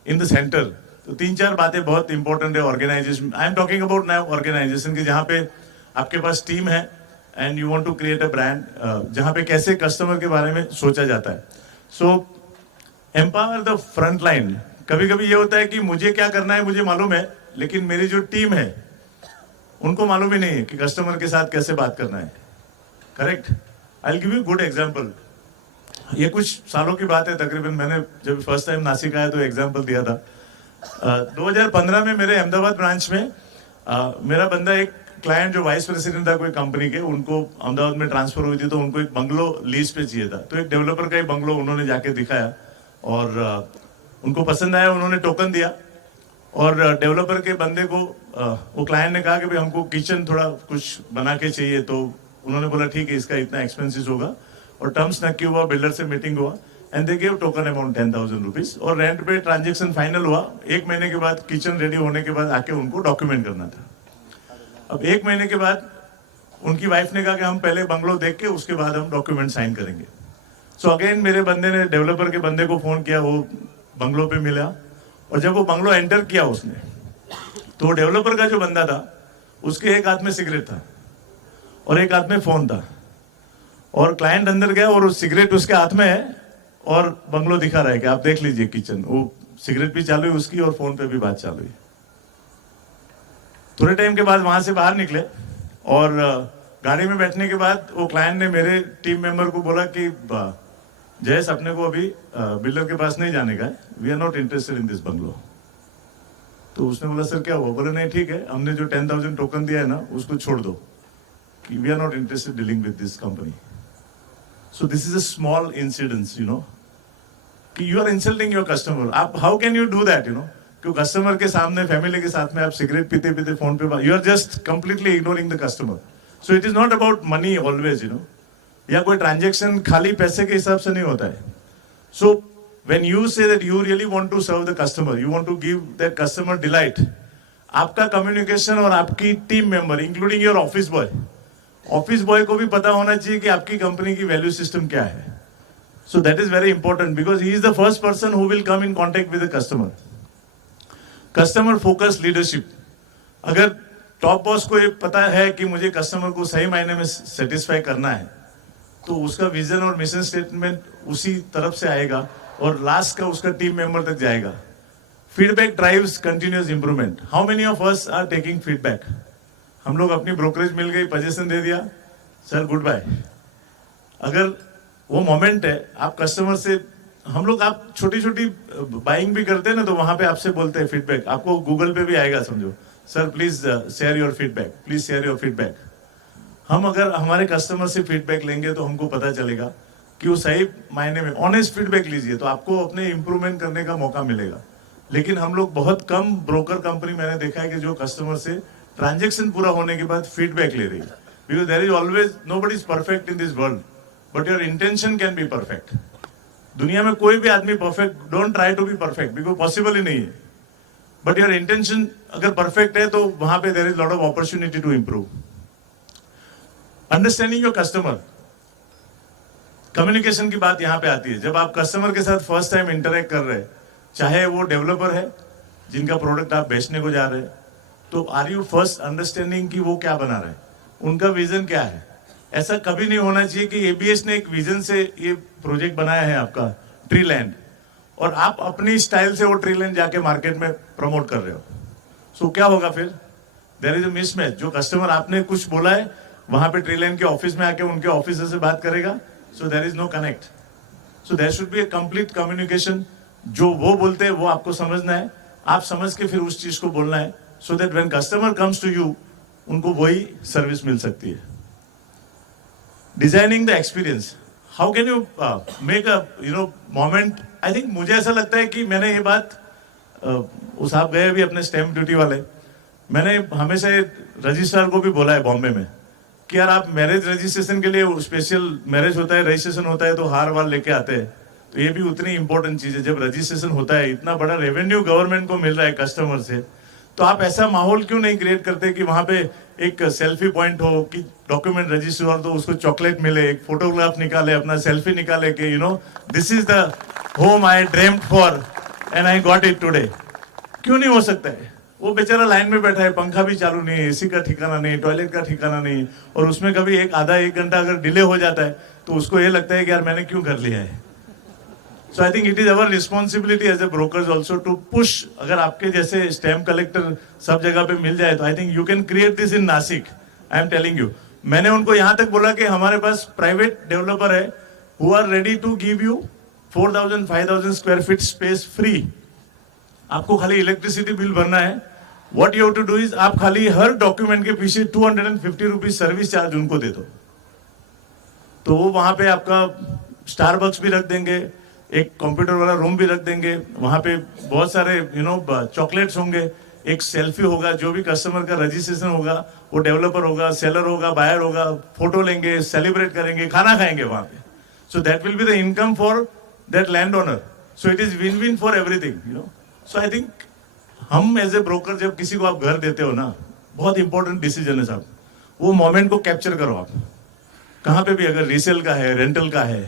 in the centre, तो 3-4 बातें बहुत इंपॉर्टेंट है organisation. I am talking about now organisation की, जहां पे आपके पास टीम है and you want to create a brand, जहां पे कैसे कस्टमर के बारे में सोचा जाता है। सो एम्पावर द फ्रंट लाइन। कभी कभी ये होता है कि मुझे क्या करना है मुझे मालूम है, लेकिन मेरी जो टीम है उनको मालूम ही नहीं है कि कस्टमर के साथ कैसे बात करना है। Correct? I will give you good example. ये कुछ सालों की बात है, तकरीबन मैंने जब फर्स्ट टाइम नासिक आया तो एग्जांपल दिया था। 2015 में मेरे अहमदाबाद ब्रांच में मेरा बंदा, एक क्लाइंट जो वाइस प्रेसिडेंट था कोई कंपनी के, उनको अहमदाबाद में ट्रांसफर हुई थी, तो उनको एक बंगलो लीज पे चाहिए था। तो एक डेवलपर का एक बंगलो उन्होंने जाके दिखाया और उनको पसंद आया, उन्होंने टोकन दिया। और डेवलपर के बंदे को वो क्लाइंट ने कहा कि भाई हमको किचन थोड़ा कुछ बना के चाहिए, तो उन्होंने बोला ठीक है, इसका इतना एक्सपेंसिस होगा। और टर्म्स नक्की हुआ, बिल्डर से मीटिंग हुआ and they give token amount 10,000 rupees, और रेंट पे ट्रांजेक्शन फाइनल हुआ। 1 महीने के बाद किचन रेडी होने के बाद आके उनको डॉक्यूमेंट करना था। अब 1 महीने के बाद उनकी वाइफ ने कहा कि हम पहले बंगलो देख के उसके बाद हम डॉक्यूमेंट साइन करेंगे। सो अगेन मेरे बंदे ने डेवलपर के बंदे को फोन किया, वो बंगलो पे मिला, और जब वो बंगलो एंटर किया उसने, तो डेवलपर का जो बंदा था उसके एक हाथ में सिगरेट था और एक हाथ में फोन था, और क्लाइंट अंदर गया और उस सिगरेट उसके हाथ में है और बंगलो दिखा रहा है कि आप देख लीजिए किचन। वो सिगरेट भी चालू है उसकी और फोन पे भी बात चालू है। थोड़े टाइम के बाद वहां से बाहर निकले और गाड़ी में बैठने के बाद वो क्लाइंट ने मेरे टीम मेंबर को बोला कि जयेश, अपने को अभी बिल्डर के पास नहीं जाने का है, we are not interested in this bungalow. तो उसने बोला सर क्या हुआ, बोला नहीं ठीक है, हमने जो 10,000 टोकन दिया है ना उसको छोड़ दो, कि we are not interested dealing with this company. So this is a small incidence, you know, कि you are insulting your customer. आप how can you do that, you know, कि कस्टमर के सामने फैमिली के साथ में आप सिगरेट पीते पीते फोन पे, you are just completely ignoring the customer. So it is not about money always, you know, या कोई ट्रांजेक्शन खाली पैसे के हिसाब से नहीं होता है. सो when you say that you really want to serve the customer, you want to give that customer delight, आपका कम्युनिकेशन और आपकी team member including your office boy को भी पता होना चाहिए कि आपकी कंपनी की वैल्यू सिस्टम क्या है. सो that is very important because he is the first person who will come in contact with the customer. Customer focus leadership. अगर टॉप बॉस को ये पता है कि मुझे कस्टमर को सही मायने में सेटिस्फाई करना है, तो उसका विजन और मिशन स्टेटमेंट उसी तरफ से आएगा और लास्ट का उसका टीम मेंबर तक जाएगा. Feedback drives continuous improvement. How many of us are taking feedback? हम लोग अपनी ब्रोकरेज मिल गई, पोजीशन दे दिया, सर गुड बाय. अगर वो मोमेंट है आप कस्टमर से, हम लोग आप छोटी छोटी बाइंग भी करते हैं ना, तो वहां पे आपसे बोलते हैं फीडबैक. आपको गूगल पे भी आएगा, समझो sir please share your feedback, please share your feedback. हम अगर हमारे कस्टमर से फीडबैक लेंगे तो हमको पता चलेगा कि वो सही मायने में ऑनेस्ट फीडबैक लीजिए तो आपको अपने इंप्रूवमेंट करने का मौका मिलेगा. लेकिन हम लोग बहुत कम ब्रोकर कंपनी मैंने देखा है कि जो कस्टमर से ट्रांजैक्शन पूरा होने के बाद फीडबैक ले रही है. Because there is always, nobody is perfect in this world, but your intention can be perfect. दुनिया में कोई भी आदमी perfect, don't try to be perfect because possible ही नहीं है. बट योर इंटेंशन अगर परफेक्ट है तो वहां पे there is lot of opportunity to improve. Understanding your customer. Communication की बात यहां पे आती है. जब आप कस्टमर के साथ फर्स्ट टाइम इंटरेक्ट कर रहे हैं, चाहे वो डेवलपर है जिनका प्रोडक्ट आप बेचने को जा रहे हैं, तो आर यू फर्स्ट अंडरस्टैंडिंग कि वो क्या बना रहे हैं, उनका विजन क्या है. ऐसा कभी नहीं होना चाहिए कि एबीएस ने एक विजन से ये प्रोजेक्ट बनाया है आपका ट्री लैंड, और आप अपनी स्टाइल से वो ट्री लैंड जाके मार्केट में प्रमोट कर रहे हो. सो क्या होगा फिर? There is a mismatch. जो कस्टमर आपने कुछ बोला है वहां पे ट्री लैंड के ऑफिस में आके उनके ऑफिसर से बात करेगा. So there is no connect. So there should be a complete communication. जो वो बोलते हैं वो आपको समझना है, आप समझ के फिर उस चीज को बोलना है, so that when customer comes to you, उनको वही सर्विस मिल सकती है. Designing the experience. How can you make a moment? I think मुझे ऐसा लगता है कि मैंने ये बात उस आप गए भी अपने स्टैम्प ड्यूटी वाले, मैंने हमेशा रजिस्ट्रार को भी बोला है बॉम्बे में कि यार आप मैरिज रजिस्ट्रेशन के लिए स्पेशल मैरिज होता है, रजिस्ट्रेशन होता है तो हार वार लेके आते हैं, तो ये भी उतनी इंपॉर्टेंट चीज है. जब रजिस्ट्रेशन होता है, इतना बड़ा रेवेन्यू गवर्नमेंट को मिल रहा है कस्टमर से, तो आप ऐसा माहौल क्यों नहीं क्रिएट करते कि वहां पे एक सेल्फी पॉइंट हो, कि डॉक्यूमेंट रजिस्टर हो तो उसको चॉकलेट मिले, एक फोटोग्राफ निकाले, अपना सेल्फी निकाले कि this is the home I dreamed for and I got it today. क्यों नहीं हो सकता है? वो बेचारा लाइन में बैठा है, पंखा भी चालू नहीं है, एसी का ठिकाना नहीं, टॉयलेट का ठिकाना नहीं, और उसमें कभी आधा एक घंटा अगर डिले हो जाता है तो उसको ये लगता है कि यार मैंने क्यों कर लिया है. So I think it is our responsibility as a brokers also to push. अगर आपके जैसे स्टैम्प कलेक्टर सब जगह पे मिल जाए तो I think you can create this in Nashik. I am telling you. मैंने उनको यहां तक बोला कि हमारे पास प्राइवेट डेवलपर है who are ready to give you 4,000 5,000 square feet space free. आपको खाली इलेक्ट्रिसिटी बिल भरना है. What you have to do is, आप खाली हर डॉक्यूमेंट के पीछे 250 रुपीज सर्विस चार्ज उनको दे दो, तो वो वहां पे आपका स्टारबक्स भी रख देंगे, एक कंप्यूटर वाला रूम भी रख देंगे, वहां पे बहुत सारे चॉकलेट्स होंगे, एक सेल्फी होगा, जो भी कस्टमर का रजिस्ट्रेशन होगा वो डेवलपर होगा, सेलर होगा, बायर होगा, फोटो लेंगे, सेलिब्रेट करेंगे, खाना खाएंगे वहां पे. So that will be the income for that land owner. So it is win win for everything. So I think हम एज ए ब्रोकर जब किसी को आप घर देते हो ना, बहुत इंपॉर्टेंट डिसीजन है साहब, वो मोमेंट को कैप्चर करो. आप कहाँ पे भी, अगर रीसेल का है, रेंटल का है,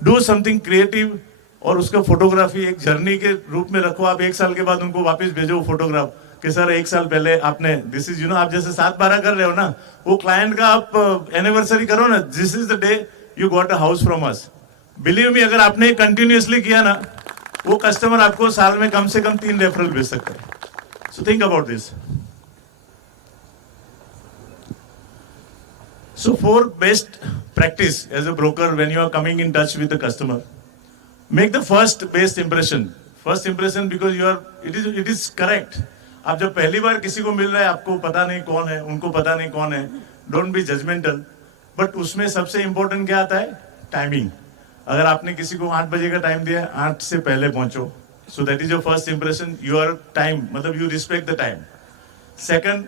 डू समथिंग क्रिएटिव, और उसका फोटोग्राफी एक जर्नी के रूप में रखो. आप 1 साल के बाद उनको वापस भेजो फोटोग्राफ कि सर 1 साल पहले आपने दिस इज आप जैसे 7-12 कर रहे हो ना, वो क्लाइंट का आप एनिवर्सरी करो ना, this is the day you got a house from us. Believe me, अगर आपने कंटिन्यूअसली किया ना, वो कस्टमर आपको साल में कम से कम 3 रेफरल भेज सकता है. So think about this. So 4 best practice as a broker when you are coming in touch with the customer. Make the first best impression. First impression because it is correct. आप जब पहली बार किसी को मिल रहा है, आपको पता नहीं कौन है, उनको पता नहीं कौन है, डोंट बी जजमेंटल। बट उसमें सबसे इंपॉर्टेंट क्या आता है? टाइमिंग। अगर आपने किसी को 8 बजे का टाइम दिया है, 8 से पहले पहुंचो। So that is your first impression, your time, मतलब you respect the time. Second,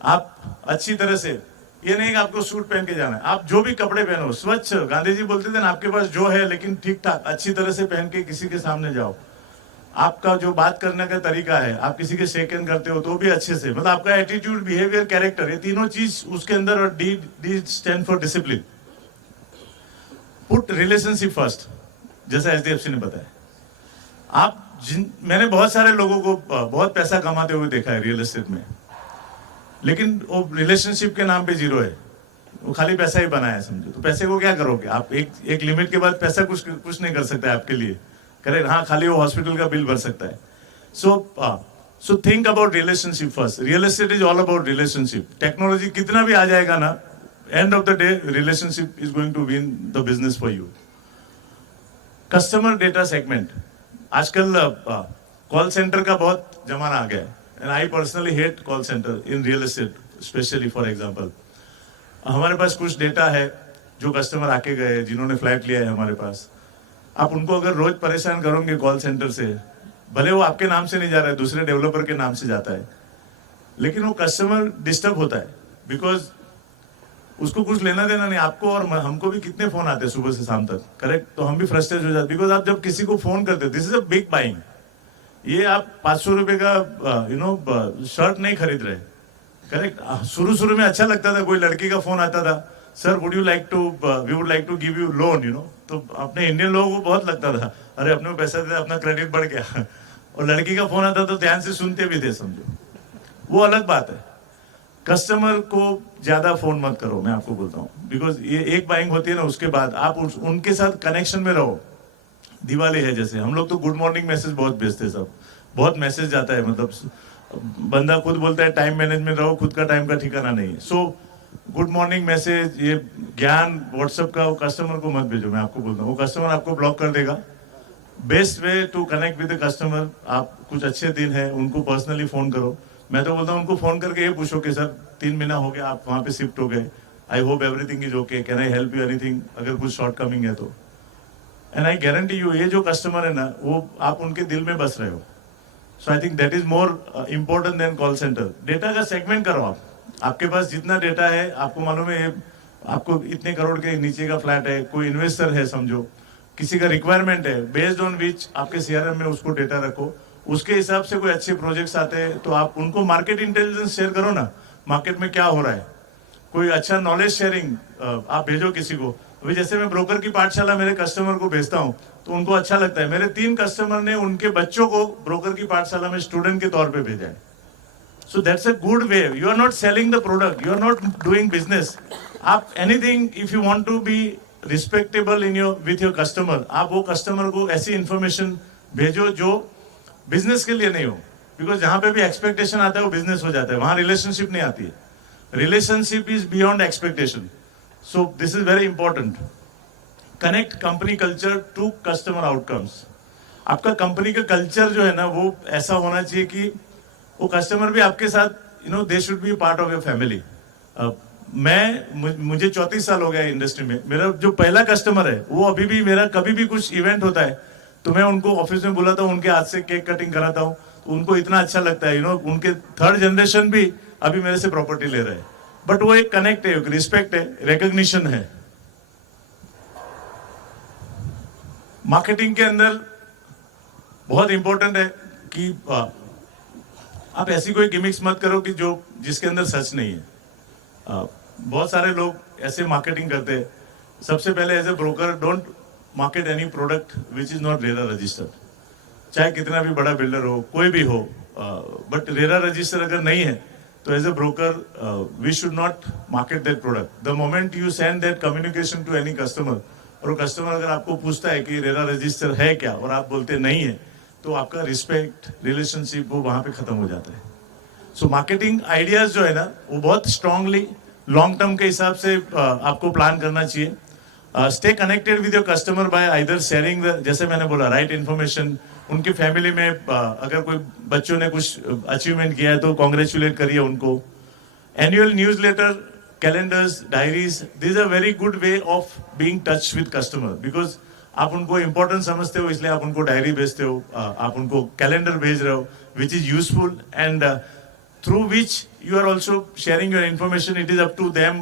आप अच्छी तरह से, ये नहीं कि आपको सूट पहन के जाना है, आप जो भी कपड़े पहनो स्वच्छ, गांधी जी बोलते थे ना, आपके पास जो है लेकिन ठीक ठाक अच्छी तरह से पहन के किसी के सामने जाओ। आपका जो बात करने का तरीका है, आप किसी के शेक हैंड करते हो तो भी अच्छे से, मतलब आपका एटीट्यूड, बिहेवियर, कैरेक्टर, ये तीनों चीज उसके अंदर। और D stand for discipline. Put relationship first, जैसा एचडीएफसी ने बताया। मैंने बहुत सारे लोगों को बहुत पैसा कमाते हुए देखा है रियल एस्टेट में, लेकिन वो रिलेशनशिप के नाम पे जीरो है, वो खाली पैसा ही बनाया है, समझो। तो पैसे को क्या करोगे आप? एक लिमिट के बाद पैसा कुछ नहीं कर सकता है आपके लिए, करेक्ट? हाँ, खाली वो हॉस्पिटल का बिल भर सकता है। So think about relationship first. Real estate is all about relationship. Technology कितना भी आ जाएगा ना, end of the day relationship is going to win the business for you. Customer data segment. आजकल कॉल सेंटर का बहुत जमाना आ गया है, and I personally hate call centre in real estate, specially for example. हमारे पास कुछ डेटा है, जो कस्टमर आके गए, जिन्होंने फ्लैट लिया है हमारे पास, आप उनको अगर रोज परेशान करोगे कॉल सेंटर से, भले वो आपके नाम से नहीं जा रहा है, दूसरे डेवलपर के नाम से जाता है, लेकिन वो कस्टमर डिस्टर्ब होता है, बिकॉज उसको कुछ लेना देना नहीं। आपको और हमको भी कितने फोन आते हैं सुबह से शाम तक, करेक्ट? तो हम भी फ्रस्ट्रेट हो जाते, बिकॉज आप जब किसी को फोन करते हो, this is a big buying. ये आप 500 रुपए का शर्ट नहीं खरीद रहे, करेक्ट? शुरू में अच्छा लगता था, कोई लड़की का फोन आता था, sir would you like to, we would like to give you loan, तो अपने इंडियन लोगों को बहुत लगता था, अरे अपने को पैसा देता, अपना क्रेडिट बढ़ गया। और लड़की का फोन आता तो ध्यान से सुनते भी थे, समझो। वो अलग बात है। कस्टमर को ज्यादा फोन मत करो, मैं आपको बोलता हूँ, बिकॉज ये एक बाइंग होती है ना, उसके बाद आप उनके साथ कनेक्शन में रहो। दिवाली है जैसे, हम लोग तो गुड मॉर्निंग मैसेज बहुत भेजते हैं, सब बहुत मैसेज जाता है, मतलब बंदा खुद बोलता है टाइम मैनेजमेंट रहो, खुद का टाइम का ठिकाना नहीं है। सो गुड मॉर्निंग मैसेज, ये ज्ञान व्हाट्सएप का, वो कस्टमर को मत भेजो, मैं आपको बोलता हूँ, वो कस्टमर आपको ब्लॉक कर देगा। Best way to connect with the customer, आप कुछ अच्छे दिन है, उनको पर्सनली फोन करो। मैं तो बोलता हूँ उनको फोन करके ये पूछो कि सर 3 महीना हो गया आप वहां पे शिफ्ट हो गए, I hope everything is okay, can I help you anything, अगर कुछ शॉर्ट कमिंग है तो। एंड आई गारंटी यू, ये जो कस्टमर है ना, वो आप उनके दिल में बस रहे हो। So I think that is more important than call centre. Data का सेगमेंट करो आप, आपके पास जितना डेटा है, आपको मालूम है आपको इतने करोड़ के नीचे का फ्लैट है, कोई इन्वेस्टर है समझो, किसी का रिक्वायरमेंट है, बेस्ड ऑन विच आपके सीआरएम में उसको डेटा रखो, उसके हिसाब से कोई अच्छे प्रोजेक्ट्स आते हैं तो आप उनको मार्केट इंटेलिजेंस शेयर करो ना, मार्केट में क्या हो रहा है, कोई अच्छा नॉलेज शेयरिंग आप भेजो किसी को। अभी जैसे मैं ब्रोकर की पाठशाला मेरे कस्टमर को भेजता हूँ तो उनको अच्छा लगता है। मेरे 3 कस्टमर ने उनके बच्चों को ब्रोकर की पाठशाला में स्टूडेंट के तौर पे भेजा है। So that's a good way. You are not selling the product, you are not doing business. आप anything, if you want to be respectable in your with your customer, आप वो कस्टमर को ऐसी इंफॉर्मेशन भेजो जो बिजनेस के लिए नहीं हो, बिकॉज जहां पे भी एक्सपेक्टेशन आता है वो बिजनेस हो जाता है, वहां रिलेशनशिप नहीं आती है। Relationship is beyond expectation, so this is very important. Connect company culture to customer outcomes. आपका कंपनी का कल्चर जो है ना, वो ऐसा होना चाहिए कि वो कस्टमर भी आपके साथ, they should be part of your family. मुझे 34 साल हो गया इंडस्ट्री में। मेरा जो पहला कस्टमर है वो अभी भी, मेरा कभी भी कुछ इवेंट होता है तो मैं उनको ऑफिस में बुलाता हूँ, उनके हाथ से केक कटिंग कराता हूँ, तो उनको इतना अच्छा लगता है। उनके 3rd जनरेशन भी अभी मेरे से प्रॉपर्टी ले रहे हैं। बट वो एक कनेक्ट है, एक रिस्पेक्ट है, रिकॉग्निशन है। मार्केटिंग के अंदर बहुत इंपॉर्टेंट है कि आप ऐसी कोई गिमिक्स मत करो कि जिसके अंदर सच नहीं है। बहुत सारे लोग ऐसे मार्केटिंग करते हैं। सबसे पहले as a broker, don't market any product which is not RERA registered. चाहे कितना भी बड़ा बिल्डर हो, कोई भी हो, बट रेरा रजिस्टर अगर नहीं है तो as a broker we should not market that product. The moment you send that communication to any customer, और वो कस्टमर अगर आपको पूछता है कि रेरा रजिस्टर है क्या और आप बोलते नहीं है, तो आपका रिस्पेक्ट, रिलेशनशिप वो वहां पे खत्म हो जाता है। सो मार्केटिंग आइडियाज जो है ना, वो बहुत स्ट्रांगली लॉन्ग टर्म के हिसाब से आपको प्लान करना चाहिए। Stay connected with your customer bye either sharing the, जैसे मैंने बोला, राइट इन्फॉर्मेशन, उनकी फैमिली में अगर कोई बच्चों ने कुछ अचीवमेंट किया है तो कॉन्ग्रेचुलेट करिए उनको. Annual newsletter, calendars, diaries, this are very good way of being touch with customer, because आप उनको इंपॉर्टेंट समझते हो इसलिए आप उनको डायरी भेजते हो, आप उनको कैलेंडर भेज रहे हो, which is useful and through which you are also sharing your information. It is up to them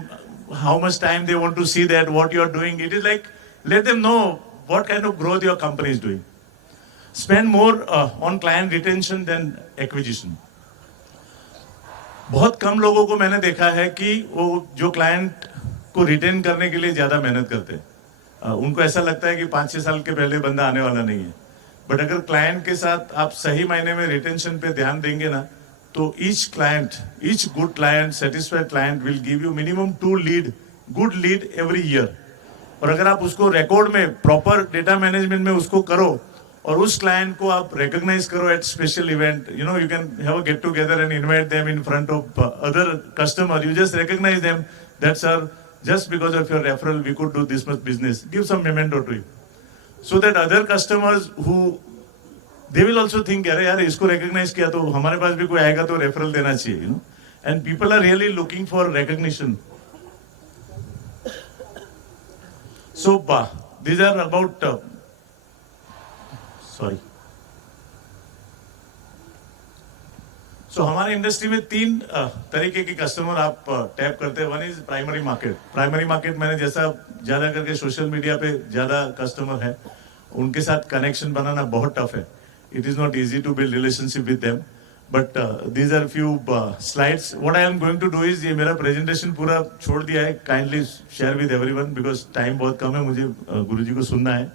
how much time they want to see that what you are doing. It is like, let them know what kind of growth your company is doing. Spend more on client retention than acquisition. बहुत कम लोगों को मैंने देखा है कि वो जो client को रिटेन करने के लिए ज्यादा मेहनत करते हैं. उनको ऐसा लगता है कि 5-6 साल के पहले बंदा आने वाला नहीं है. बट अगर क्लाइंट के साथ आप सही मायने में रिटेंशन पे ध्यान देंगे ना, तो each good client, satisfied client will give you minimum 2 good lead every year. और अगर आप उसको रिकॉर्ड में प्रॉपर डेटा मैनेजमेंट में उसको करो और उस क्लाइंट को आप रिकॉग्नाइज करो at special event, you know, you can have a get together and invite them in front of other customer. You just recognise them that sir, just because of your referral we could do this much business. Give some memento to you so that other customers who they will also think, अरे यार इसको recognize किया तो हमारे पास भी कोई आएगा तो referral देना चाहिए, you know. And people are really looking for recognition. So these are about sorry. So हमारे इंडस्ट्री में 3 तरीके के कस्टमर आप टैप करते हैं. One is primary market. Primary market मैंने जैसा ज्यादा करके सोशल मीडिया पे ज्यादा कस्टमर है, उनके साथ कनेक्शन बनाना बहुत टफ है. It is not easy to build relationship with them. But these are few slides. What I am going to do is, ये मेरा प्रेजेंटेशन पूरा छोड़ दिया है. Kindly share with everyone because time बहुत कम है, मुझे गुरुजी को सुनना है.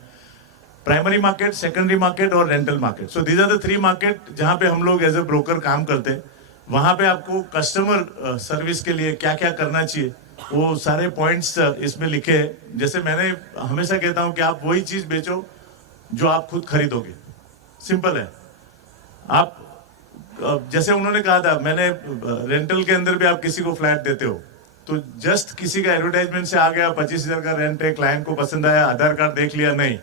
प्राइमरी मार्केट, सेकेंडरी मार्केट और rental market. So these are the 3 market जहां पे हम लोग एज ए ब्रोकर काम करते हैं. वहां पे आपको कस्टमर सर्विस के लिए क्या क्या करना चाहिए वो सारे पॉइंट्स इसमें लिखे हैं. जैसे मैंने हमेशा कहता हूं कि आप वही चीज बेचो जो आप खुद खरीदोगे. सिंपल है. आप जैसे उन्होंने कहा था, मैंने रेंटल के अंदर भी आप किसी को फ्लैट देते हो तो जस्ट किसी का एडवर्टाइजमेंट से आ गया 25,000 का रेंट है, क्लाइंट को पसंद आया, आधार कार्ड देख लिया, नहीं.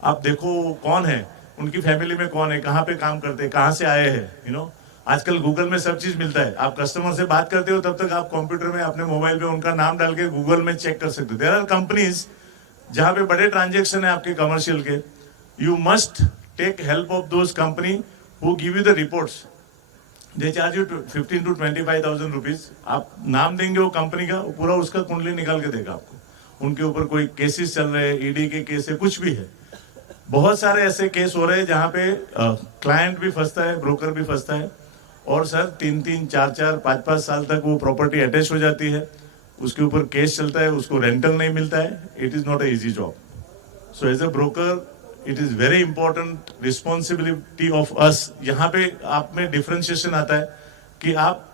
आप देखो कौन है, उनकी फैमिली में कौन है, कहाँ पे काम करते हैं, कहाँ से आए हैं. यू नो, आजकल गूगल में सब चीज मिलता है. आप कस्टमर से बात करते हो तब तक आप कंप्यूटर में अपने मोबाइल पे उनका नाम डाल के गूगल में चेक कर सकते हो. देयर आर कंपनीज जहाँ पे बड़े ट्रांजेक्शन है आपके कमर्शियल के. You must take help of those company who give you the reports. They charge you 15,000 to 25,000 rupees. आप नाम देंगे वो कंपनी का, पूरा उसका कुंडली निकाल के देगा आपको. उनके ऊपर कोई केसेस चल रहे हैं, ईडी के केस है, कुछ भी है. बहुत सारे ऐसे केस हो रहे हैं जहां पे क्लाइंट भी फंसता है, ब्रोकर भी फंसता है. और सर 3-3, 4-4, 5-5 साल तक वो प्रॉपर्टी अटैच हो जाती है, उसके ऊपर केस चलता है, उसको रेंटल नहीं मिलता है. It is not a easy job. So as a broker it is very important responsibility of us. यहाँ पे आप में डिफ्रेंशिएशन आता है कि आप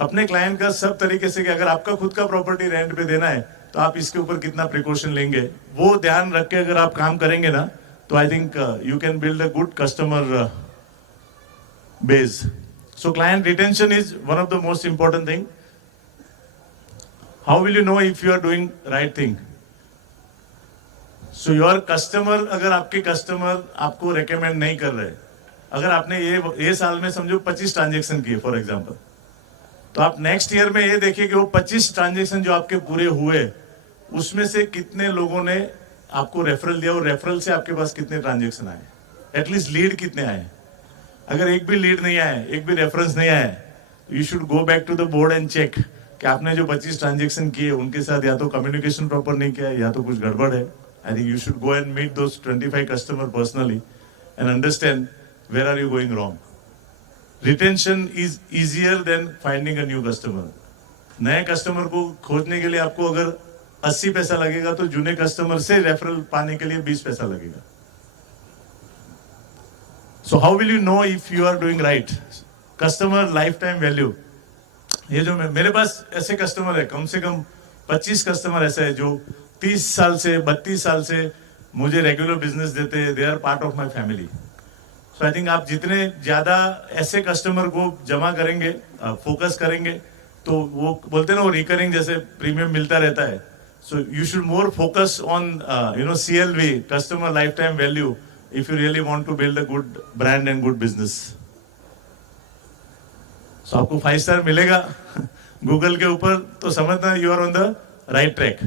अपने क्लाइंट का सब तरीके से, कि अगर आपका खुद का प्रॉपर्टी रेंट पे देना है तो आप इसके ऊपर कितना प्रिकॉशन लेंगे, वो ध्यान रख के अगर आप काम करेंगे ना, तो I think you can build a good customer base. So client retention is one of the most important thing. How will you know if you are doing right thing? So your customer, अगर आपके customer आपको recommend नहीं कर रहे, अगर आपने ये साल में समझो 25 ट्रांजेक्शन किए फॉर एग्जाम्पल, तो आप नेक्स्ट ईयर में ये देखिए कि वो 25 ट्रांजेक्शन जो आपके पूरे हुए उसमें से कितने लोगों ने आपको रेफरल दिया और रेफरल से आपके पास कितने ट्रांजेक्शन आए, एटलीस्ट लीड कितने आए. अगर एक भी लीड नहीं आए, एक भी रेफरेंस नहीं आए, you should go back to the board and check कि आपने जो 25 ट्रांजेक्शन किए उनके साथ या तो कम्युनिकेशन प्रॉपर नहीं किया या तो कुछ गड़बड़ है. I think you should go and meet those 25 customer personally and understand where are you going wrong. Retention is easier than finding a new customer. नए कस्टमर को खोजने के लिए आपको अगर 80 पैसा लगेगा तो जूने कस्टमर से रेफरल पाने के लिए 20 पैसा लगेगा. So how will you know if you are doing right? Customer life time value. ये जो मेरे पास ऐसे कस्टमर है, कम से कम 25 कस्टमर ऐसे है जो 30 साल से 32 साल से मुझे रेगुलर बिजनेस देते हैं. They are part of my family. So I think आप जितने ज्यादा ऐसे कस्टमर को जमा करेंगे, फोकस करेंगे, तो वो बोलते हैं ना, वो रिकरिंग जैसे प्रीमियम मिलता रहता है. So you should more focus on CLV, customer lifetime value, if you really want to build a good brand and good business. So आपको 5 स्टार मिलेगा गूगल के ऊपर, तो समझना you are on the right track.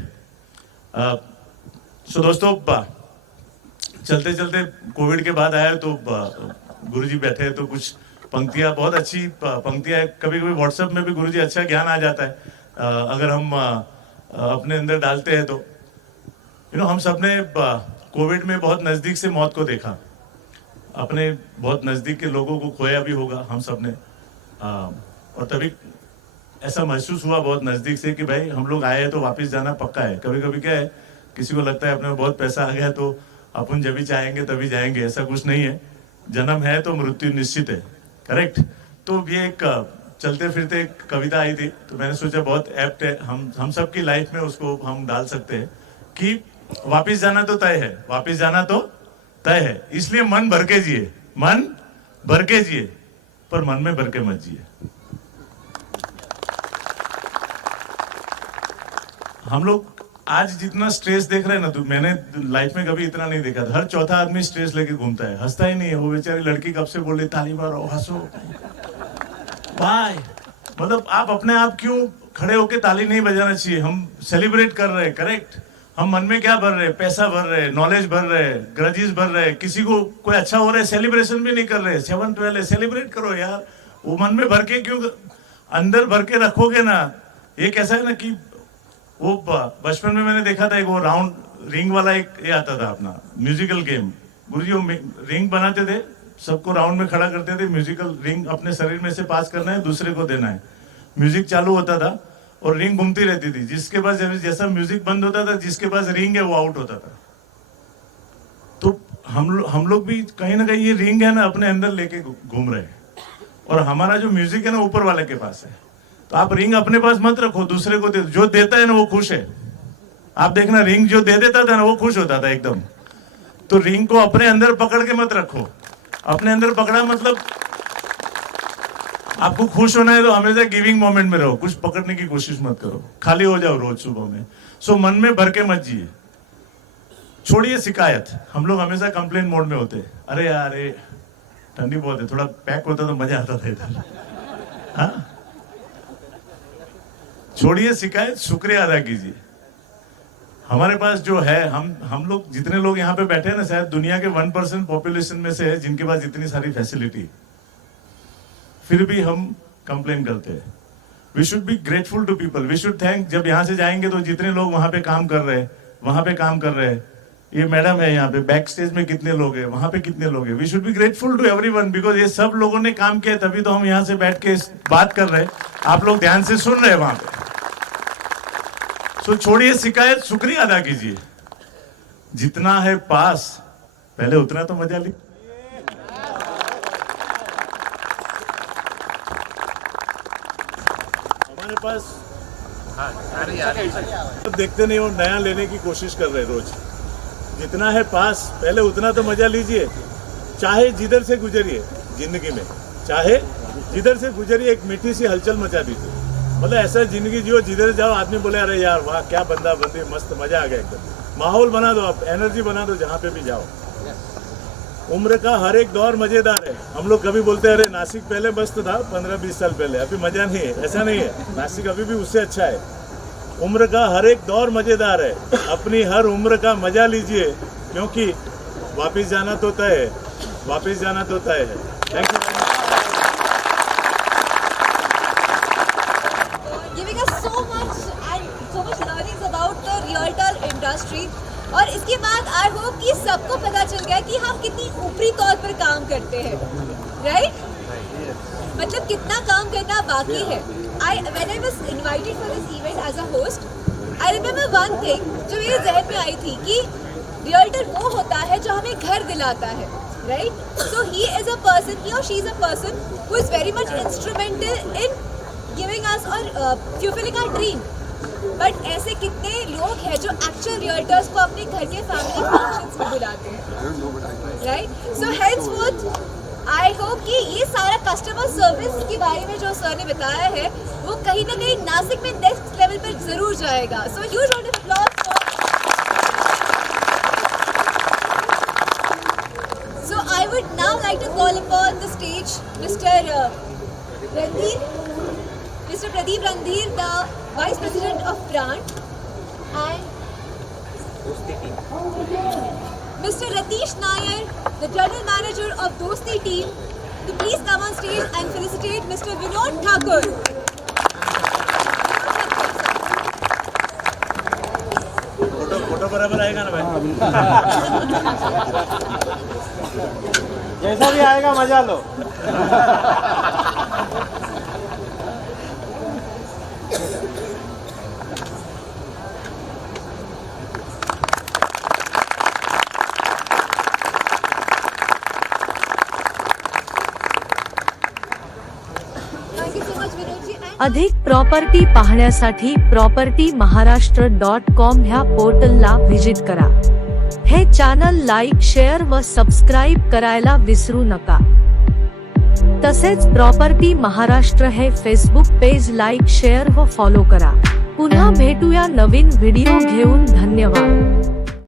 So दोस्तों, चलते चलते Covid के बाद आया तो गुरुजी बैठे हैं, तो कुछ पंक्तियां, बहुत अच्छी पंक्तियां है. कभी कभी व्हाट्सएप में भी गुरुजी अच्छा ज्ञान आ जाता है अगर हम अपने अंदर डालते हैं तो. हम सबने कोविड में बहुत नज़दीक से मौत को देखा, अपने बहुत नज़दीक के लोगों को खोया भी होगा हम सबने, और तभी ऐसा महसूस हुआ बहुत नज़दीक से कि भाई हम लोग आए हैं तो वापस जाना पक्का है. कभी कभी क्या है, किसी को लगता है अपने में बहुत पैसा आ गया तो अपन जब भी चाहेंगे तभी जाएंगे, ऐसा कुछ नहीं है. जन्म है तो मृत्यु निश्चित है. करेक्ट. तो ये एक चलते फिरते एक कविता आई थी, तो मैंने सोचा बहुत एप्ट है, हम सब की लाइफ में उसको हम डाल सकते हैं कि वापस जाना तो तय है, वापस जाना तो तय है. इसलिए मन भर के जिए, मन भर के जिए, पर मन में भर के मत जिए. हम लोग आज जितना स्ट्रेस देख रहे हैं ना, तो मैंने लाइफ में कभी इतना नहीं देखा था. हर चौथा आदमी स्ट्रेस लेके घूमता है, हंसता ही नहीं है. वो बेचारी लड़की कब से बोल रही ताली मारो हंसो भाई. मतलब आप अपने आप क्यों खड़े होके ताली नहीं बजाना चाहिए. हम सेलिब्रेट कर रहे हैं. करेक्ट. हम मन में क्या भर रहे हैं, पैसा भर रहे हैं, नॉलेज भर रहे हैं, ग्रजेस भर रहे हैं. किसी को कोई अच्छा हो रहा है, सेलिब्रेशन भी नहीं कर रहे. 7-12 है, सेलिब्रेट करो यार. वो मन में भर के क्यों, अंदर भर के रखोगे ना. ये कैसा है ना कि वो बचपन में मैंने देखा था एक वो राउंड रिंग वाला एक ये आता था अपना म्यूजिकल गेम. गुरुजी वो रिंग बनाते थे, सबको राउंड में खड़ा करते थे. म्यूजिकल रिंग अपने शरीर में से पास करना है, दूसरे को देना है. म्यूजिक चालू होता था और रिंग घूमती रहती थी. जिसके पास जैसा म्यूजिक बंद होता था, जिसके पास रिंग है वो आउट होता था. तो हम लोग भी कहीं ना कहीं ये रिंग है ना अपने अंदर लेके घूम रहे हैं, और हमारा जो म्यूजिक है ना ऊपर वाले के पास है. तो आप रिंग अपने पास मत रखो, दूसरे को दे. जो देता है ना वो खुश है. आप देखना, रिंग जो दे देता था ना वो खुश होता था एकदम. तो रिंग को अपने अंदर पकड़ के मत रखो. अपने अंदर पकड़ा मतलब आपको खुश होना है तो हमेशा गिविंग मोमेंट में रहो. कुछ पकड़ने की कोशिश मत करो, खाली हो जाओ रोज सुबह में. सो मन में भर के मत जिए. छोड़िए शिकायत. हम लोग हमेशा कंप्लेन मोड में होते. अरे यार ये ठंडी बहुत है, थोड़ा पैक होता तो मजा आता था इधर. हाँ, छोड़िए शिकायत, शुक्रिया अदा कीजिए. हमारे पास जो है, हम लोग जितने लोग यहाँ पे बैठे हैं ना, शायद दुनिया के 1% पॉपुलेशन में से है जिनके पास इतनी सारी फैसिलिटी, फिर भी हम कंप्लेन करते हैं. We should be grateful to people. We should thank. जब यहाँ से जाएंगे तो जितने लोग वहां पे काम कर रहे हैं, वहां पे काम कर रहे हैं, ये मैडम है यहाँ पे बैक स्टेज में कितने लोग हैं, वहां पे कितने लोग हैं. We should be grateful to everyone, because ये सब लोगों ने काम किया, तभी तो हम यहाँ से बैठ के बात कर रहे हैं. आप लोग ध्यान से सुन रहे हैं वहां पे. तो छोड़िए शिकायत, शुक्रिया अदा कीजिए. जितना है पास, पहले उतना तो मजा ली. हमारे पास देखते नहीं हो, नया लेने की कोशिश कर रहे हैं रोज. जितना है पास, पहले उतना तो मजा लीजिए. चाहे जिधर से गुजरिए जिंदगी में, चाहे जिधर से गुजरिए, एक मीठी सी हलचल मचा दीजिए. मतलब ऐसा जिंदगी जियो जिधर जाओ आदमी बोले अरे यार वाह क्या बंदा बंदी, मस्त मजा आ गया एकदम. माहौल बना दो आप, एनर्जी बना दो जहाँ पे भी जाओ. उम्र का हर एक दौर मजेदार है. हम लोग कभी बोलते हैं अरे नासिक पहले मस्त था 15-20 साल पहले, अभी मजा नहीं है. ऐसा नहीं है, नासिक अभी भी उससे अच्छा है. उम्र का हर एक दौर मजेदार है. अपनी हर उम्र का मजा लीजिए, क्योंकि वापिस जाना तो तय है, वापिस जाना तो तय है. Thank you. Giving us so much learnings about the realtor industry. और इसके बाद आई होप कि सबको पता चल गया कि हम कितनी ऊपरी तौर पर काम करते हैं. राइट? मतलब कितना काम करना बाकी है. When I was invited for this event as a host, I remember one thing जो मेरे जहन में आई थी कि realtor वो होता है जो हमें घर दिलाता है. Right? So he is a person, he or she is a person who is very much instrumental in giving us or fulfilling our dream. But ऐसे कितने लोग हैं जो एक्चुअल रियल्टर्स को अपने घर के फैमिली फंक्शंस में बुलाते हैं. राइट? सो हेंसफोर्थ आई होप कि ये सारा कस्टमर सर्विस के बारे में जो सर ने बताया है वो कहीं ना कहीं नासिक में नेक्स्ट लेवल पर जरूर जाएगा. So huge round of applause. now like to call upon the stage Mr. Pradeep Randhir, the Vice President of Grant, and Mr. Ratish Nair, the General Manager of Dosti team, to please come on stage and felicitate Mr. Vinod Thakur. Photo बराबर आएगा ना भाई? जैसा भी आएगा मजा लो। Thank you so much, Vinodji. And अधिक property पाहण्यासाठी propertymaharaष्ट्र.com ह्या पोर्टलला व्हिजिट करा। हे चॅनल लाईक, शेअर व सबस्क्राईब करायला विसरू नका। तसेच प्रॉपर्टी महाराष्ट्र हे फेसबुक पेज लाईक, शेअर व फॉलो करा। पुन्हा भेटूया नवीन व्हिडिओ घेऊन। धन्यवाद।